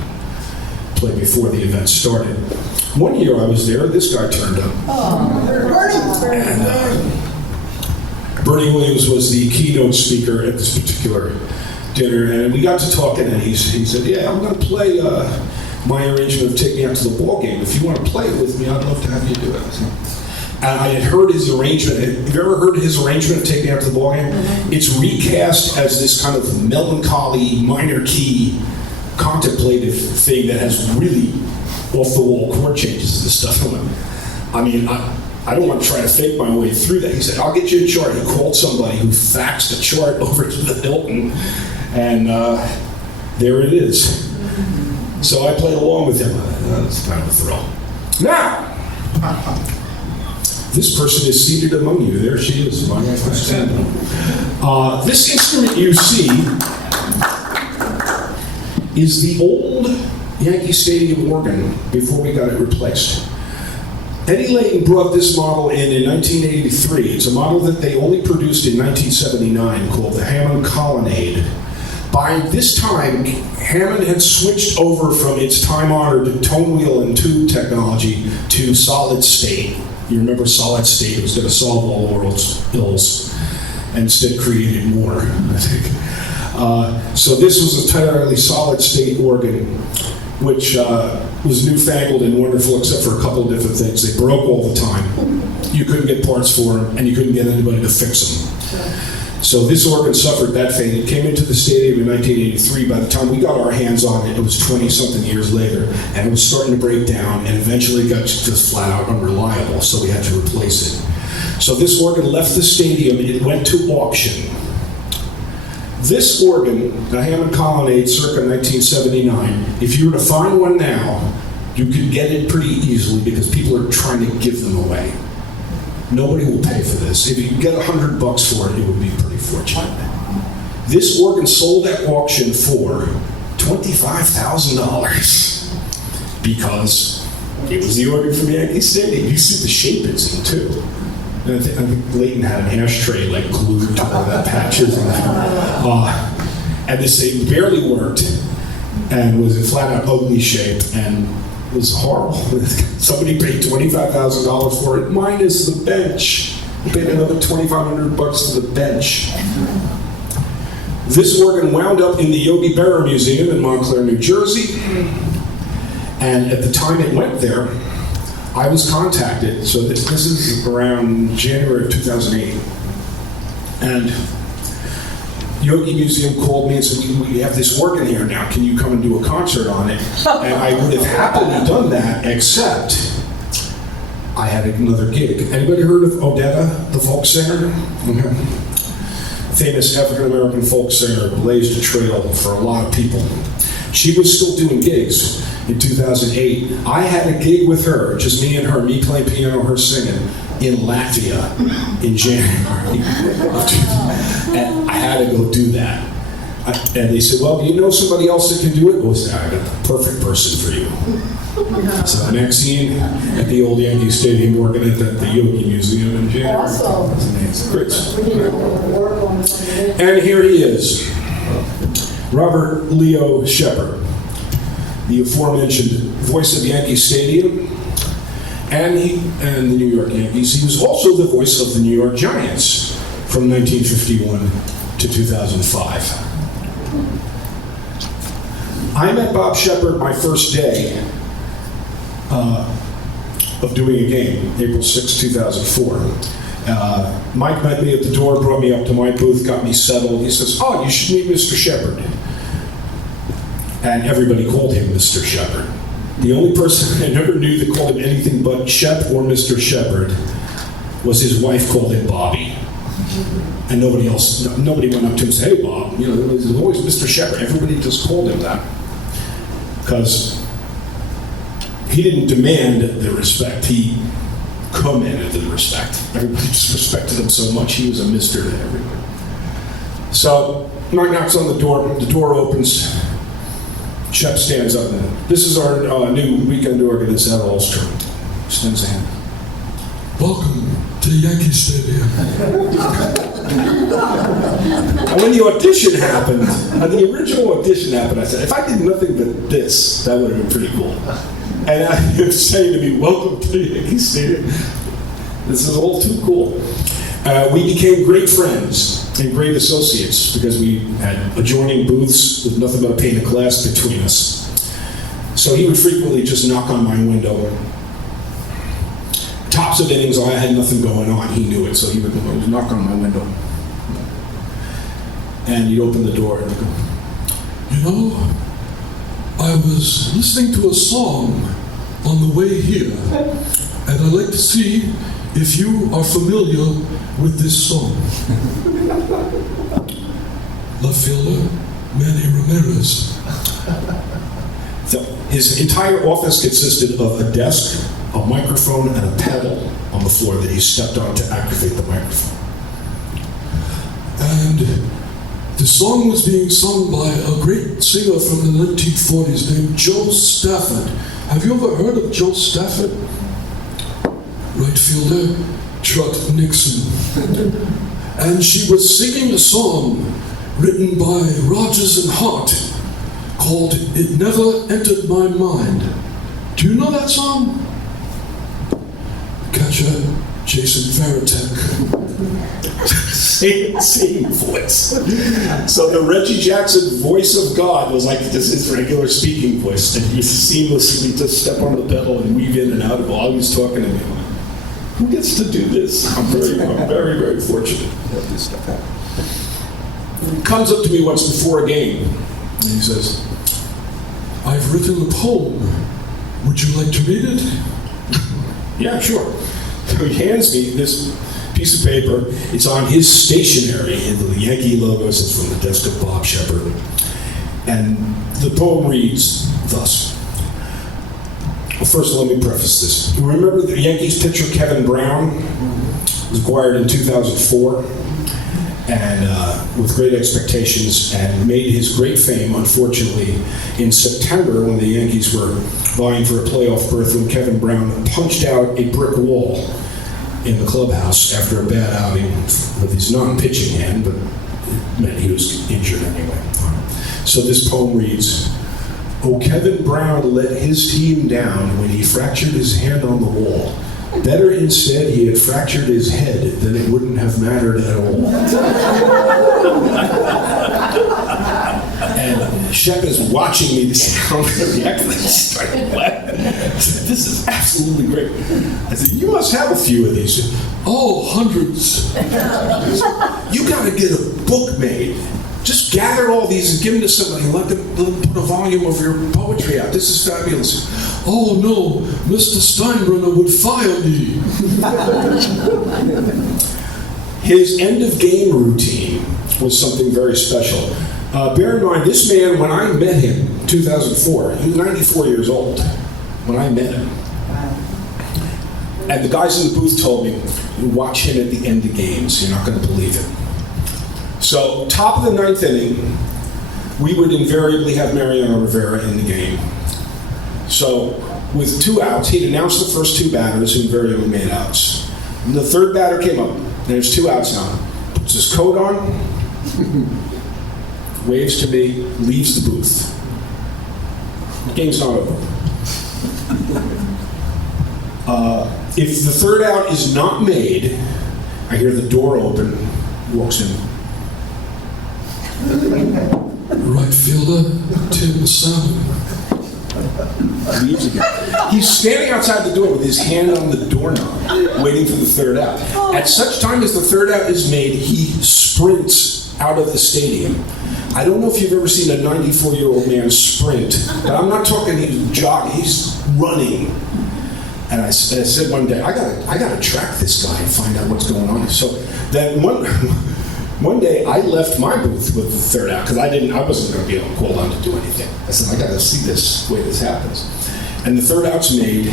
play before the event started. One year I was there, this guy turned up. And Bernie Williams was the keynote speaker at this particular dinner, and we got to talking, and he said, "Yeah, I'm going to play my arrangement of Take Me Out to the Ball Game. If you want to play it with me, I'd love to have you do it." And I had heard his arrangement. Have you ever heard his arrangement of Take Me Out to the Ball Game? It's recast as this kind of melancholy, minor key, contemplative thing that has really off-the-wall chord changes and stuff. I mean, I don't want to try to fake my way through that. He said, "I'll get you a chart." He called somebody who faxed a chart over to the Hilton, and there it is. So I played along with him. That's kind of a thrill. Now, this person is seated among you. There she is, my wife. This instrument you see is the old Yankee Stadium organ before we got it replaced. Eddie Layton brought this model in 1983. It's a model that they only produced in 1979 called the Hammond Colonnade. By this time, Hammond had switched over from its time-honored tone wheel and tube technology to solid state. You remember solid state? It was going to solve all the world's ills, and instead created more, I think. So this was a entirely solid state organ, which was newfangled and wonderful, except for a couple of different things. They broke all the time. You couldn't get parts for them, and you couldn't get anybody to fix them. So this organ suffered that fate. It came into the stadium in 1983. By the time we got our hands on it, it was 20-something years later, and it was starting to break down, and eventually got just flat out unreliable, so we had to replace it. So this organ left the stadium, and it went to auction. This organ, the Hammond Colonnade, circa 1979, if you were to find one now, you could get it pretty easily because people are trying to give them away. Nobody will pay for this. If you could get $100 for it, it would be pretty fortunate. This organ sold at auction for $25,000 because it was the organ from Yankee Stadium. You see the shape it's in, too. And I think Layton had an ashtray like glued to all that patches. And this thing barely worked and was in flat out ugly shape and was horrible. Somebody paid $25,000 for it, minus the bench. They paid another $2,500 to the bench. This organ wound up in the Yogi Berra Museum in Montclair, New Jersey. And at the time it went there, I was contacted, so this is around January of 2008. And Yogi Museum called me and said, we have this organ here now, can you come and do a concert on it? And I would have happily done that, except I had another gig. Anybody heard of Odetta, the folk singer? Famous African-American folk singer, blazed a trail for a lot of people. She was still doing gigs in 2008. I had a gig with her, just me and her, me playing piano, her singing, in Latvia in January. And I had to go do that. And they said, well, do you know somebody else that can do it? I said, I got the perfect person for you. So Maxine at the old Yankee Stadium organ at the Yogi Museum in January. Awesome. Great. And here he is, Robert Leo Shepard, the aforementioned voice of Yankee Stadium and the New York Yankees. He was also the voice of the New York Giants from 1951 to 2005. I met Bob Shepard my first day of doing a game, April 6, 2004. Mike met me at the door, brought me up to my booth, got me settled. He says, oh, you should meet Mr. Shepard. And everybody called him Mr. Shepard. The only person I never knew that called him anything but Shep or Mr. Shepard was his wife called him Bobby. And nobody went up to him and said, hey, Bob, you know, it was always Mr. Shepard. Everybody just called him that. Because he didn't demand the respect. He commanded the respect. Everybody just respected him so much. He was a mister to everybody. So, Mike knocks on the door opens. Shep stands up. And this is our new weekend organist, Ed Alstrom. Extends a hand. Welcome to Yankee Stadium. And when the audition happened, the original audition happened, I said, if I did nothing but this, that would have been pretty cool. And he was saying to me, welcome to Yankee Stadium. This is all too cool. We became great friends and great associates because we had adjoining booths with nothing but a pane of glass between us. So he would frequently just knock on my window. Tops of innings, I had nothing going on. He knew it, so he would knock on my window. And he'd open the door and he'd go, You know, I was listening to a song on the way here, and I'd like to see if you are familiar with this song. Left fielder, Manny Ramirez. So his entire office consisted of a desk, a microphone, and a pedal on the floor that he stepped on to activate the microphone. And the song was being sung by a great singer from the 1940s named Joe Stafford. Have you ever heard of Joe Stafford? Right fielder, Chuck Nixon. And she was singing a song written by Rodgers and Hart called It Never Entered My Mind. Do you know that song? Catcher, Jason Varitek. Same voice. So the Reggie Jackson voice of God was like just his regular speaking voice. And he seamlessly just step on the pedal and weave in and out of while he was talking to me. Who gets to do this? I'm very, very fortunate. He comes up to me once before a game and he says, I've written a poem. Would you like to read it? yeah, sure. So he hands me this piece of paper. It's on his stationery, and the Yankee logos. It's from the desk of Bob Shepard. And the poem reads thus. Well, first, let me preface this. You remember the Yankees pitcher Kevin Brown was acquired in 2004, and with great expectations, and made his great fame, unfortunately, in September when the Yankees were vying for a playoff berth when Kevin Brown punched out a brick wall in the clubhouse after a bad outing with his non-pitching hand, but it meant he was injured anyway. So this poem reads, Oh, Kevin Brown let his team down when he fractured his hand on the wall. Better instead he had fractured his head, then it wouldn't have mattered at all. And Shep is watching me react to this. Like, what? I said, this is absolutely great. I said, you must have a few of these. Oh, hundreds. You got to get a book made. Just gather all these and give them to somebody and let them put a volume of your poetry out. This is fabulous. Oh no, Mr. Steinbrenner would fire me. His end of game routine was something very special. Bear in mind, this man, when I met him in 2004, he was 94 years old when I met him. And the guys in the booth told me, watch him at the end of games, you're not going to believe it. So, top of the ninth inning, we would invariably have Mariano Rivera in the game. So, with 2 outs, he'd announce the first 2 batters who invariably made outs. And the third batter came up, there's 2 outs now. Puts his coat on, waves to me, leaves the booth. The game's not over. If the third out is not made, I hear the door open, he walks in. Right fielder, Tim Salmon. Leaves again. He's standing outside the door with his hand on the doorknob, waiting for the third out. At such time as the third out is made, he sprints out of the stadium. I don't know if you've ever seen a 94-year-old man sprint, but I'm not talking he's jogging, he's running. And I said one day, I gotta track this guy and find out what's going on. So then one day I left my booth with the third out because I wasn't going to be able to call on to do anything. I said, I got to see this way this happens. And the third out's made,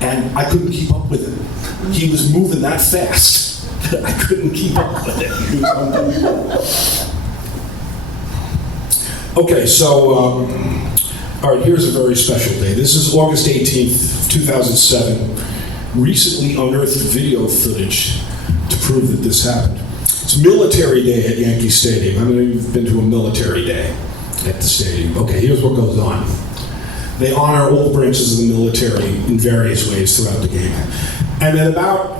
and I couldn't keep up with him. He was moving that fast that I couldn't keep up with it. He was unbelievable. Okay, so, all right, here's a very special day. This is August 18th, 2007. Recently unearthed video footage to prove that this happened. It's Military Day at Yankee Stadium. How many of you have been to a military day at the stadium? Okay, here's what goes on. They honor all branches of the military in various ways throughout the game. And then about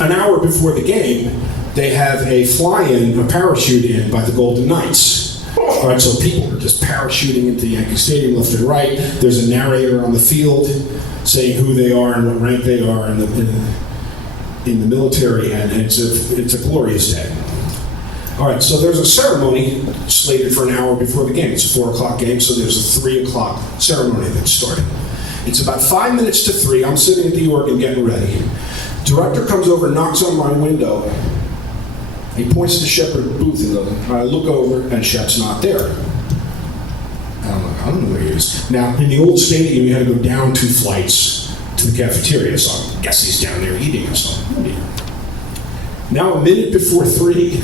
an hour before the game, they have a fly-in, a parachute in by the Golden Knights. All right, so people are just parachuting into Yankee Stadium left and right. There's a narrator on the field saying who they are and what rank they are in the military, and it's a glorious day. All right, so there's a ceremony slated for an hour before the game. It's a 4 o'clock game, so there's a 3 o'clock ceremony that's starting. It's about 5 minutes to 3. I'm sitting at the organ getting ready. Director comes over, knocks on my window. He points to Shepard booth and goes, I look over, and Shep's not there. And I'm like, I don't know where he is. Now, in the old stadium, you had to go down 2 flights to the cafeteria, so I guess he's down there eating or something. Now, a minute before 3,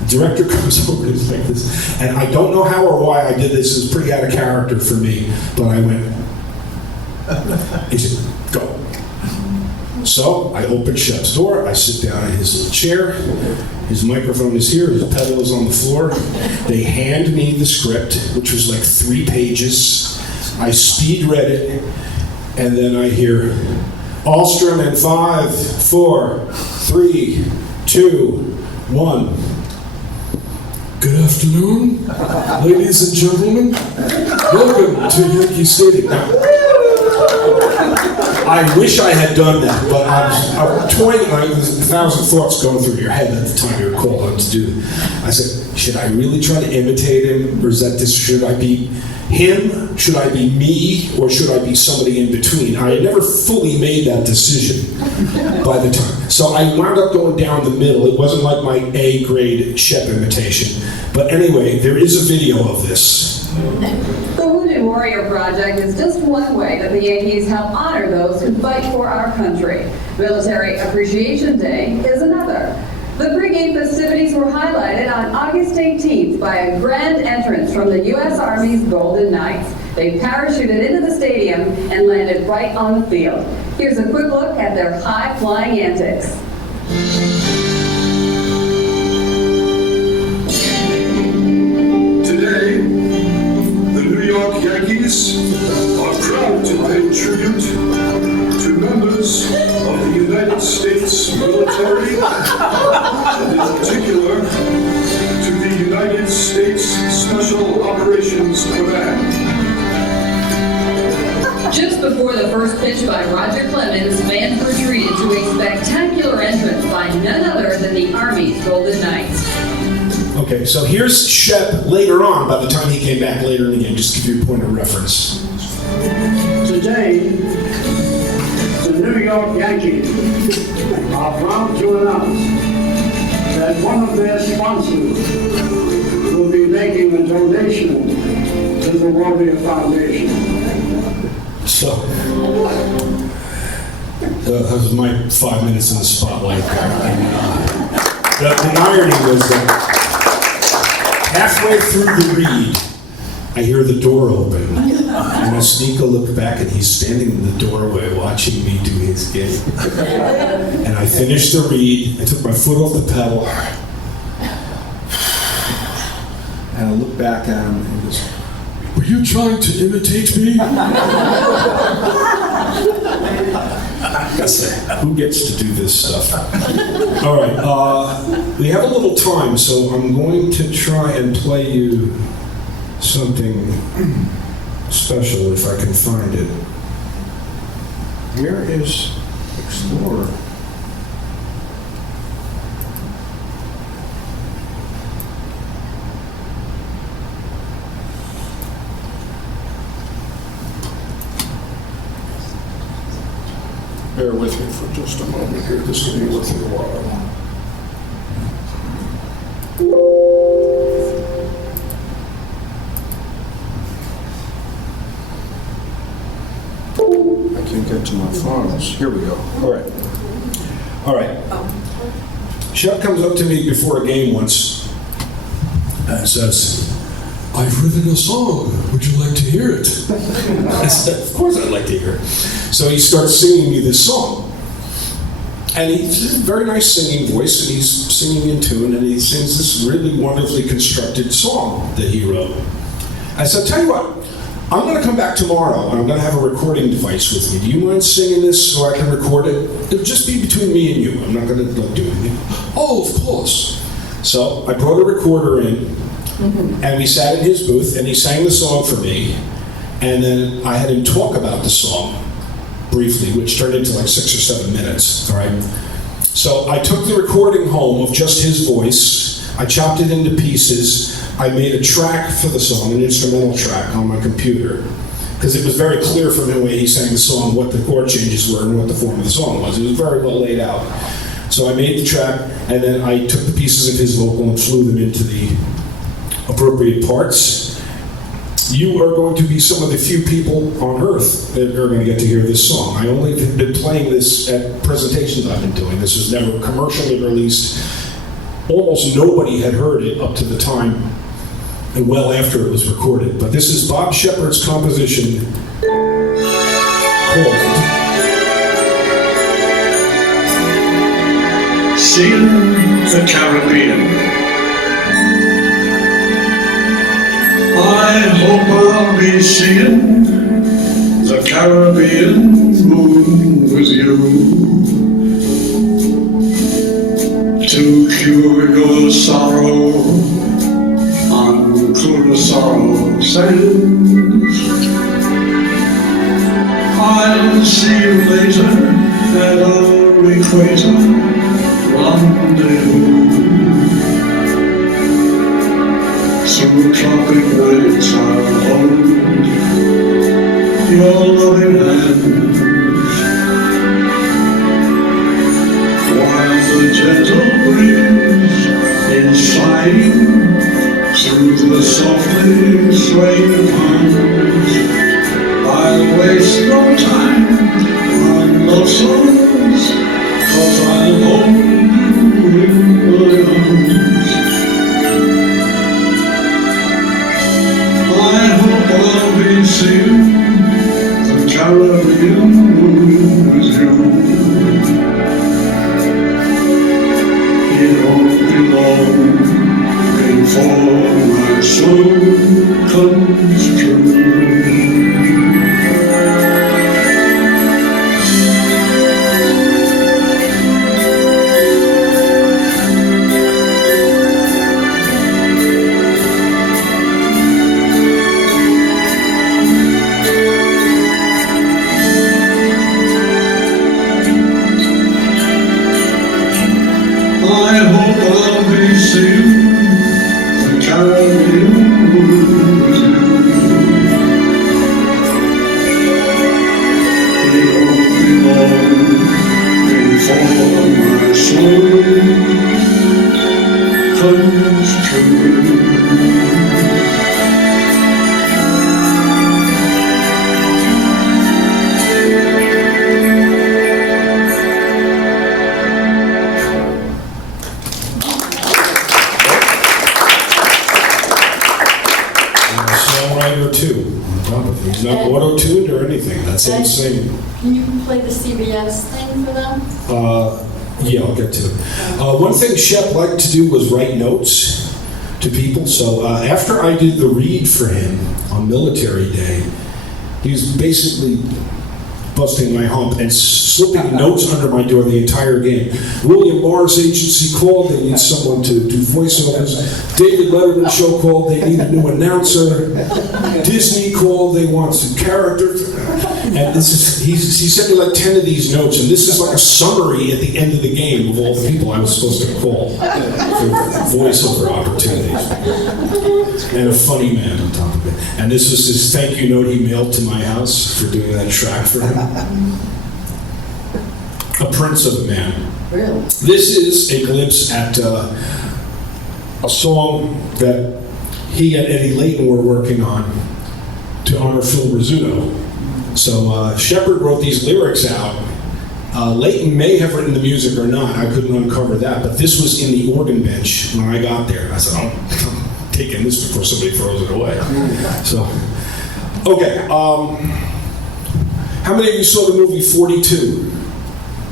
the director comes over and is like this, and I don't know how or why I did this. It's pretty out of character for me, but I went, he said, go. So I open Shep's door, I sit down in his little chair, his microphone is here, his pedal is on the floor. They hand me the script, which was like 3 pages. I speed read it, and then I hear, Alstrom in 5, 4, 3, 2, 1. Good afternoon, ladies and gentlemen. Welcome to Yankee Stadium. Now, I wish I had done that, but I was toying, there's 1,000 thoughts going through your head at the time you were called on to do it. I said, should I really try to imitate him, or is that this, should I be him, should I be me, or should I be somebody in between? I had never fully made that decision by the time. So I wound up going down the middle. It wasn't like my A-grade Shep imitation. But anyway, there is a video of this. The Wounded Warrior Project is just one way that the Yankees help honor those who fight for our country. Military Appreciation Day is another. The pregame festivities were highlighted on August 18th by a grand entrance from the U.S. Army's Golden Knights. They parachuted into the stadium and landed right on the field. Here's a quick look at their high-flying antics. Today, the New York Yankees are proud to pay tribute to members of the United States military, and in particular, to the United United States Special Operations Command. Just before the first pitch by Roger Clemens, fans were treated to a spectacular entrance by none other than the Army's Golden Knights. Okay, so here's Shep later on, by the time he came back later in the game, just to give you a point of reference. Today, the New York Yankees are proud to announce that one of their sponsors will be making a donation to the Warwick Foundation. So, that was my 5 minutes in the spotlight. The irony was that halfway through the read, I hear the door open, and I sneak a look back, and he's standing in the doorway watching me do his game. And I finished the read, I took my foot off the pedal, and I look back at him, and he goes, Were you trying to imitate me? who gets to do this stuff? All right, we have a little time, so I'm going to try and play you something special if I can find it. Where is Explorer? Bear with me for just a moment here. This will be worth a while. I can't get to my files. Here we go. All right. Shep comes up to me before a game once and says, I've written a song. Would you like to hear it? I said, of course I'd like to hear it. So he starts singing me this song. And he's a very nice singing voice, and he's singing in tune, and he sings this really wonderfully constructed song that he wrote. I said, tell you what, I'm going to come back tomorrow, and I'm going to have a recording device with me. Do you mind singing this so I can record it? It'll just be between me and you. I'm not going to do anything. Oh, of course. So I brought a recorder in, and we sat in his booth, and he sang the song for me, and then I had him talk about the song briefly, which turned into like 6 or 7 minutes, all right? So I took the recording home of just his voice, I chopped it into pieces, I made a track for the song, an instrumental track on my computer, because it was very clear from the way he sang the song what the chord changes were and what the form of the song was. It was very well laid out. So I made the track, and then I took the pieces of his vocal and flew them into the appropriate parts. You are going to be some of the few people on earth that are going to get to hear this song. I only have been playing this at presentations I've been doing. This was never commercially released. Almost nobody had heard it up to the time and well after it was recorded. But this is Bob Shepard's composition called Seeing the Caribbean. I hope I'll be seeing the Caribbean moon with you to cure your sorrow on Curacao sands. I'll see you later at our equator rendezvous. Through tropic nights I'll hold your loving hands, while the gentle breeze is sighing through the softly swaying palms. I'll waste no time on love songs, 'cause I'll hold you in my arms. I hope I'll be seeing the Caribbean moon with you. It won't be long before my soul comes true. I hope I'll be safe for carrying with you. It won't be long before my soul comes true. Songwriter too. He's not auto-tuned or anything. That's insane. Can you play the CBS thing for them? Yeah, I'll get to it. One thing Shep liked to do was write notes to people. So after I did the read for him on Military Day, he was basically busting my hump and slipping notes under my door the entire game. William Morris Agency called, they need someone to do voiceovers. David Letterman show called, they need a new announcer. Disney called, they want some characters. And this is, he sent me like 10 of these notes, and this is like a summary at the end of the game of all the people I was supposed to call for voiceover opportunities. And a funny man on top of it. And this was his thank you note he mailed to my house for doing that track for him. A prince of a man. Really? This is a glimpse at a song that he and Eddie Layton were working on to honor Phil Rizzuto. So Shepard wrote these lyrics out. Layton may have written the music or not. I couldn't uncover that. But this was in the organ bench when I got there. I said, I'm taking this before somebody throws it away. So, okay. How many of you saw the movie 42?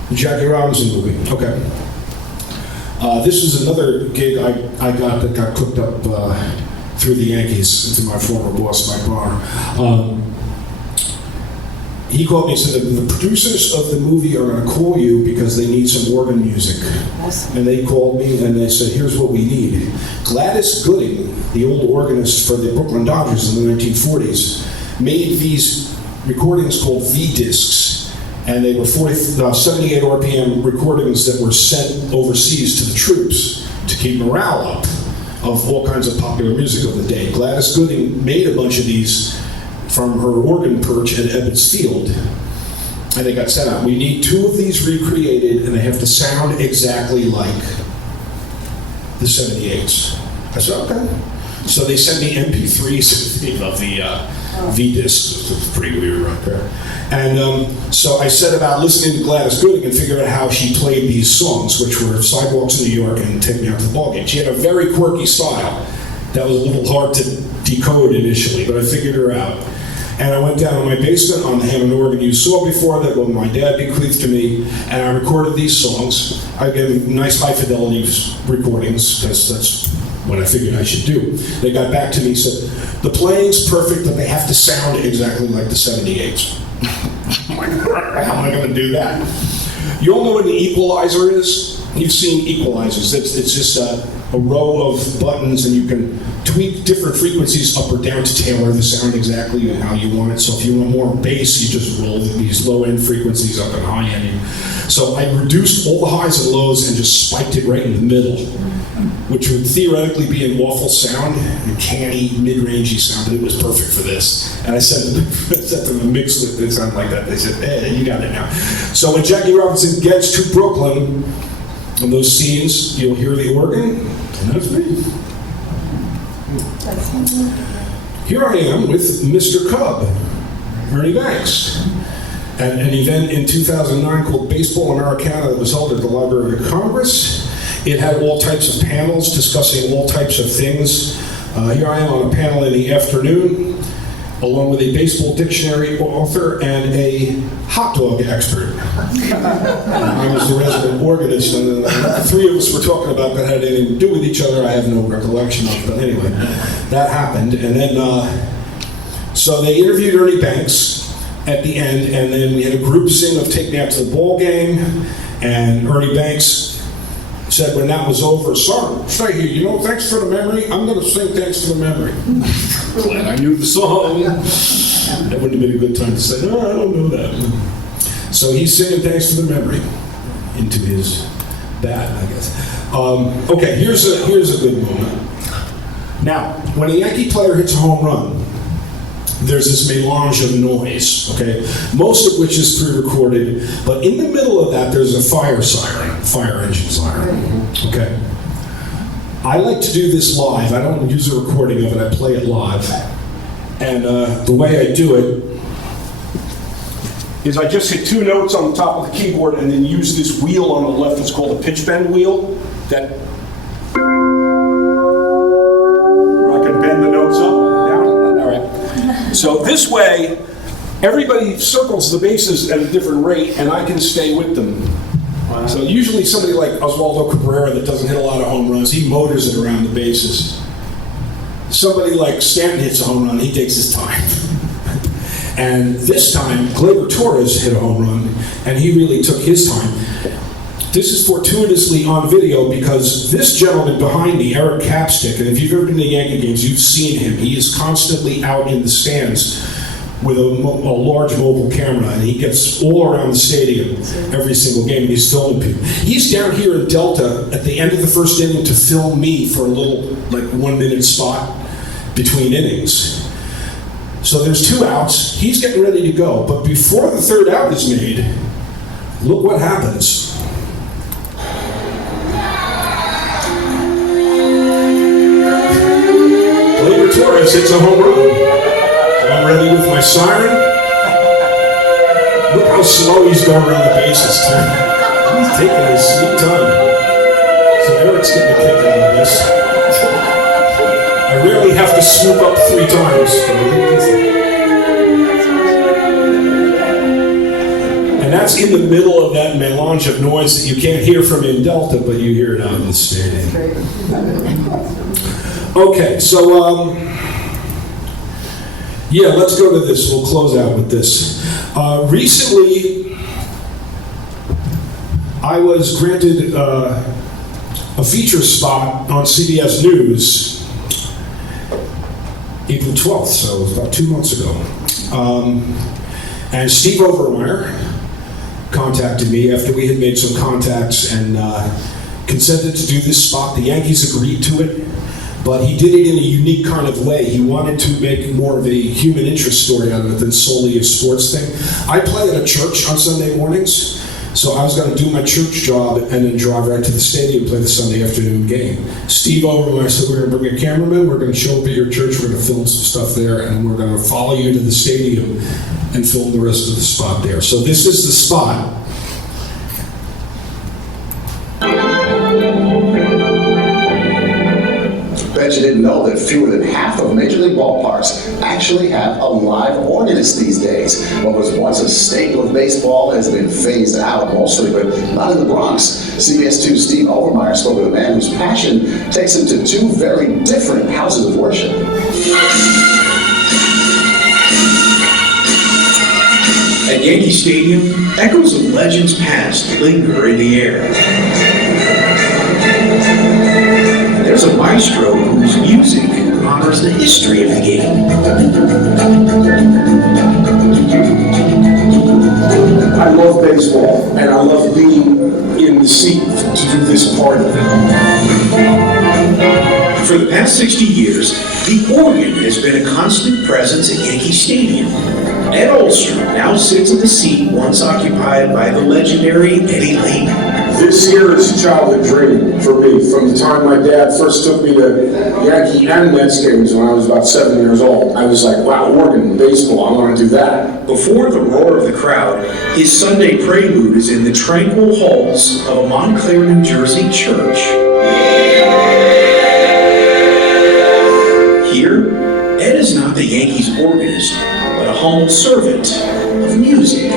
The Jackie Robinson movie. Okay. This was another gig I got that got cooked up through the Yankees to my former boss, Mike Barr. He called me and said, the producers of the movie are going to call you because they need some organ music. Awesome. And they called me and they said, here's what we need. Gladys Gooding, the old organist for the Brooklyn Dodgers in the 1940s, made these recordings called V-discs. And they were 78 RPM recordings that were sent overseas to the troops to keep morale up of all kinds of popular music of the day. Gladys Gooding made a bunch of these from her organ perch at Ebbets Field, and they got sent out. We need 2 of these recreated, and they have to sound exactly like the 78s. I said, okay. So they sent me MP3s of the V-discs. It was pretty weird right there. And so I set about listening to Gladys Gooding and figured out how she played these songs, which were Sidewalks in New York and Take Me Out to the Ballgame. She had a very quirky style that was a little hard to decode initially, but I figured her out. And I went down in my basement on the Hammond organ you saw before that my dad bequeathed to me, and I recorded these songs. I gave nice high fidelity recordings, because that's what I figured I should do. They got back to me and said, the playing's perfect, but they have to sound exactly like the 78s. I'm like, how am I going to do that? You all know what an equalizer is? You've seen equalizers. It's just a row of buttons, and you can tweak different frequencies up or down to tailor the sound exactly how you want it. So if you want more bass, you just roll these low-end frequencies up and high-end. So I reduced all the highs and lows and just spiked it right in the middle, which would theoretically be an awful sound, a canny, mid-rangey sound, but it was perfect for this. And I sent them a mix with it sound like that. They said, hey, you got it now. So when Jackie Robinson gets to Brooklyn, in those scenes, you'll hear the organ, and that's me. Here I am with Mr. Cub, Ernie Banks, at an event in 2009 called Baseball Americana that was held at the Library of Congress. It had all types of panels discussing all types of things. Here I am on a panel in the afternoon, along with a baseball dictionary author and a hot dog expert. I was the resident organist, and the 3 of us were talking about that had anything to do with each other. I have no recollection of, but anyway, that happened. And then, so they interviewed Ernie Banks at the end, and then we had a group sing of Take Me Out to the Ball Game, and Ernie Banks said when that was over, sorry, stay here, thanks for the memory. I'm going to sing Thanks for the Memory. Glad I knew the song. That wouldn't have been a good time to say, no, I don't know that. So he's singing Thanks for the Memory into his bad, I guess. Okay, here's a good moment. Now, when a Yankee player hits a home run, there's this melange of noise, okay? Most of which is pre-recorded, but in the middle of that, there's a fire siren, fire engine siren, okay? I like to do this live. I don't use a recording of it, I play it live. And the way I do it is I just hit 2 notes on the top of the keyboard and then use this wheel on the left, it's called a pitch bend wheel, that I can bend the notes up and down. All right. So this way, everybody circles the bases at a different rate and I can stay with them. Wow. So usually somebody like Oswaldo Cabrera that doesn't hit a lot of home runs, he motors it around the bases. Somebody like Stanton hits a home run, he takes his time. And this time, Gleyber Torres hit a home run, and he really took his time. This is fortuitously on video because this gentleman behind me, Eric Capstick, and if you've ever been to Yankee games, you've seen him. He is constantly out in the stands with a large mobile camera, and he gets all around the stadium every single game, and he's filming people. He's down here in Delta at the end of the first inning to film me for a little, 1-minute spot between innings. So there's 2 outs, he's getting ready to go, but before the 3rd out is made, look what happens. Gleyber Torres hits a home run. I'm ready with my siren. Look how slow he's going around the bases, too. He's taking his sweet time. So Eric's getting a kick out of this. I rarely have to swoop up 3 times. And that's in the middle of that melange of noise that you can't hear from in Delta, but you hear it out in the stadium. Okay, so, yeah, let's go to this. We'll close out with this. Recently, I was granted a feature spot on CBS News April 12th, so it was about 2 months ago. And Steve Overmeyer contacted me after we had made some contacts and consented to do this spot. The Yankees agreed to it, but he did it in a unique kind of way. He wanted to make more of a human interest story out of it than solely a sports thing. I play at a church on Sunday mornings, so I was going to do my church job and then drive right to the stadium and play the Sunday afternoon game. Steve Overmeyer said, we're going to bring a cameraman, we're going to show up at your church, we're going to film some stuff there, and we're going to follow you to the stadium and film the rest of the spot there. So this is the spot. Bet you didn't know that fewer than half of Major League ballparks actually have a live organist these days. What was once a staple of baseball has been phased out mostly, but not in the Bronx. CBS 2's Steve Overmeyer spoke with a man whose passion takes him to 2 very different houses of worship. At Yankee Stadium, echoes of legends past linger in the air. There's a maestro whose music honors the history of the game. I love baseball, and I love being in the seat to do this part of it. For the past 60 years, the organ has been a constant presence at Yankee Stadium. Ed Alstrom now sits in the seat once occupied by the legendary Eddie Lehman. This here is a childhood dream for me. From the time my dad first took me to Yankee and Mets games when I was about 7 years old, I was like, wow, organ, baseball, I want to do that. Before the roar of the crowd, his Sunday prelude is in the tranquil halls of a Montclair, New Jersey church. Here, Ed is not the Yankees organist, but a humble servant of music.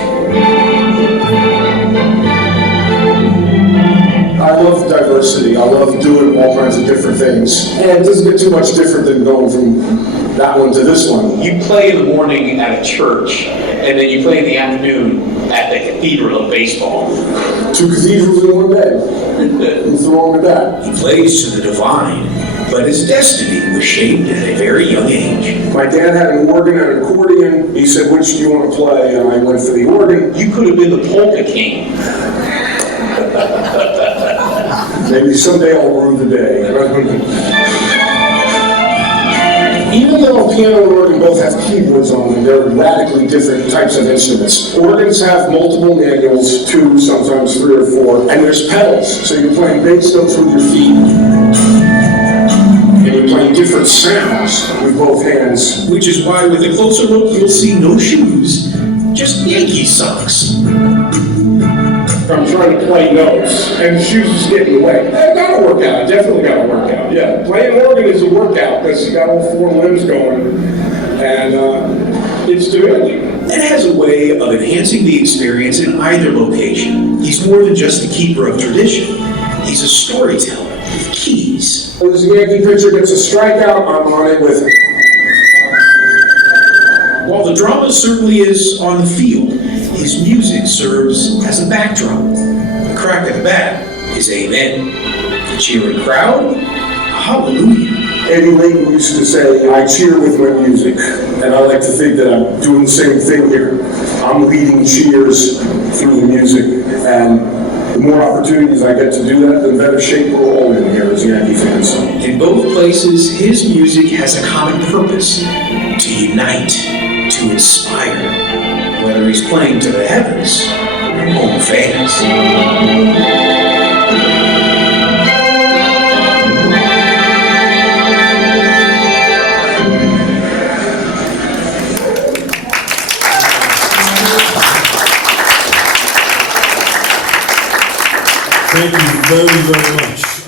I love diversity. I love doing all kinds of different things. And it doesn't get too much different than going from that one to this one. You play in the morning at a church, and then you play in the afternoon at the Cathedral of Baseball. 2 cathedrals in one day. What's wrong with that? He plays to the divine, but his destiny was shaped at a very young age. My dad had an organ and an accordion. He said, which do you want to play? And I went for the organ. You could have been the polka king. Maybe someday I'll rue the day. Even though piano and organ both have keyboards on them, they're radically different types of instruments. Organs have multiple manuals, 2, sometimes 3 or 4, and there's pedals, so you're playing bass notes with your feet. And you're playing different sounds with both hands. Which is why with a closer look, you'll see no shoes, just Yankee socks. I'm trying to play notes, and the shoes just get in the way. I gotta work out, I definitely gotta work out. Yeah, playing organ is a workout, because you got all 4 limbs going, and it's demanding. Ed has a way of enhancing the experience in either location. He's more than just a keeper of tradition. He's a storyteller with keys. As a Yankee pitcher gets a strikeout, I'm on it with it. While the drama certainly is on the field, his music serves as a backdrop. The crack of the bat is amen. The cheering crowd, hallelujah. Eddie Layton used to say, I cheer with my music, and I like to think that I'm doing the same thing here. I'm leading cheers through the music, and the more opportunities I get to do that, the better shape we're all in here as Yankee fans. In both places, his music has a common purpose: to unite, to inspire. Whether he's playing to the heavens or home fans. Thank you very, very much.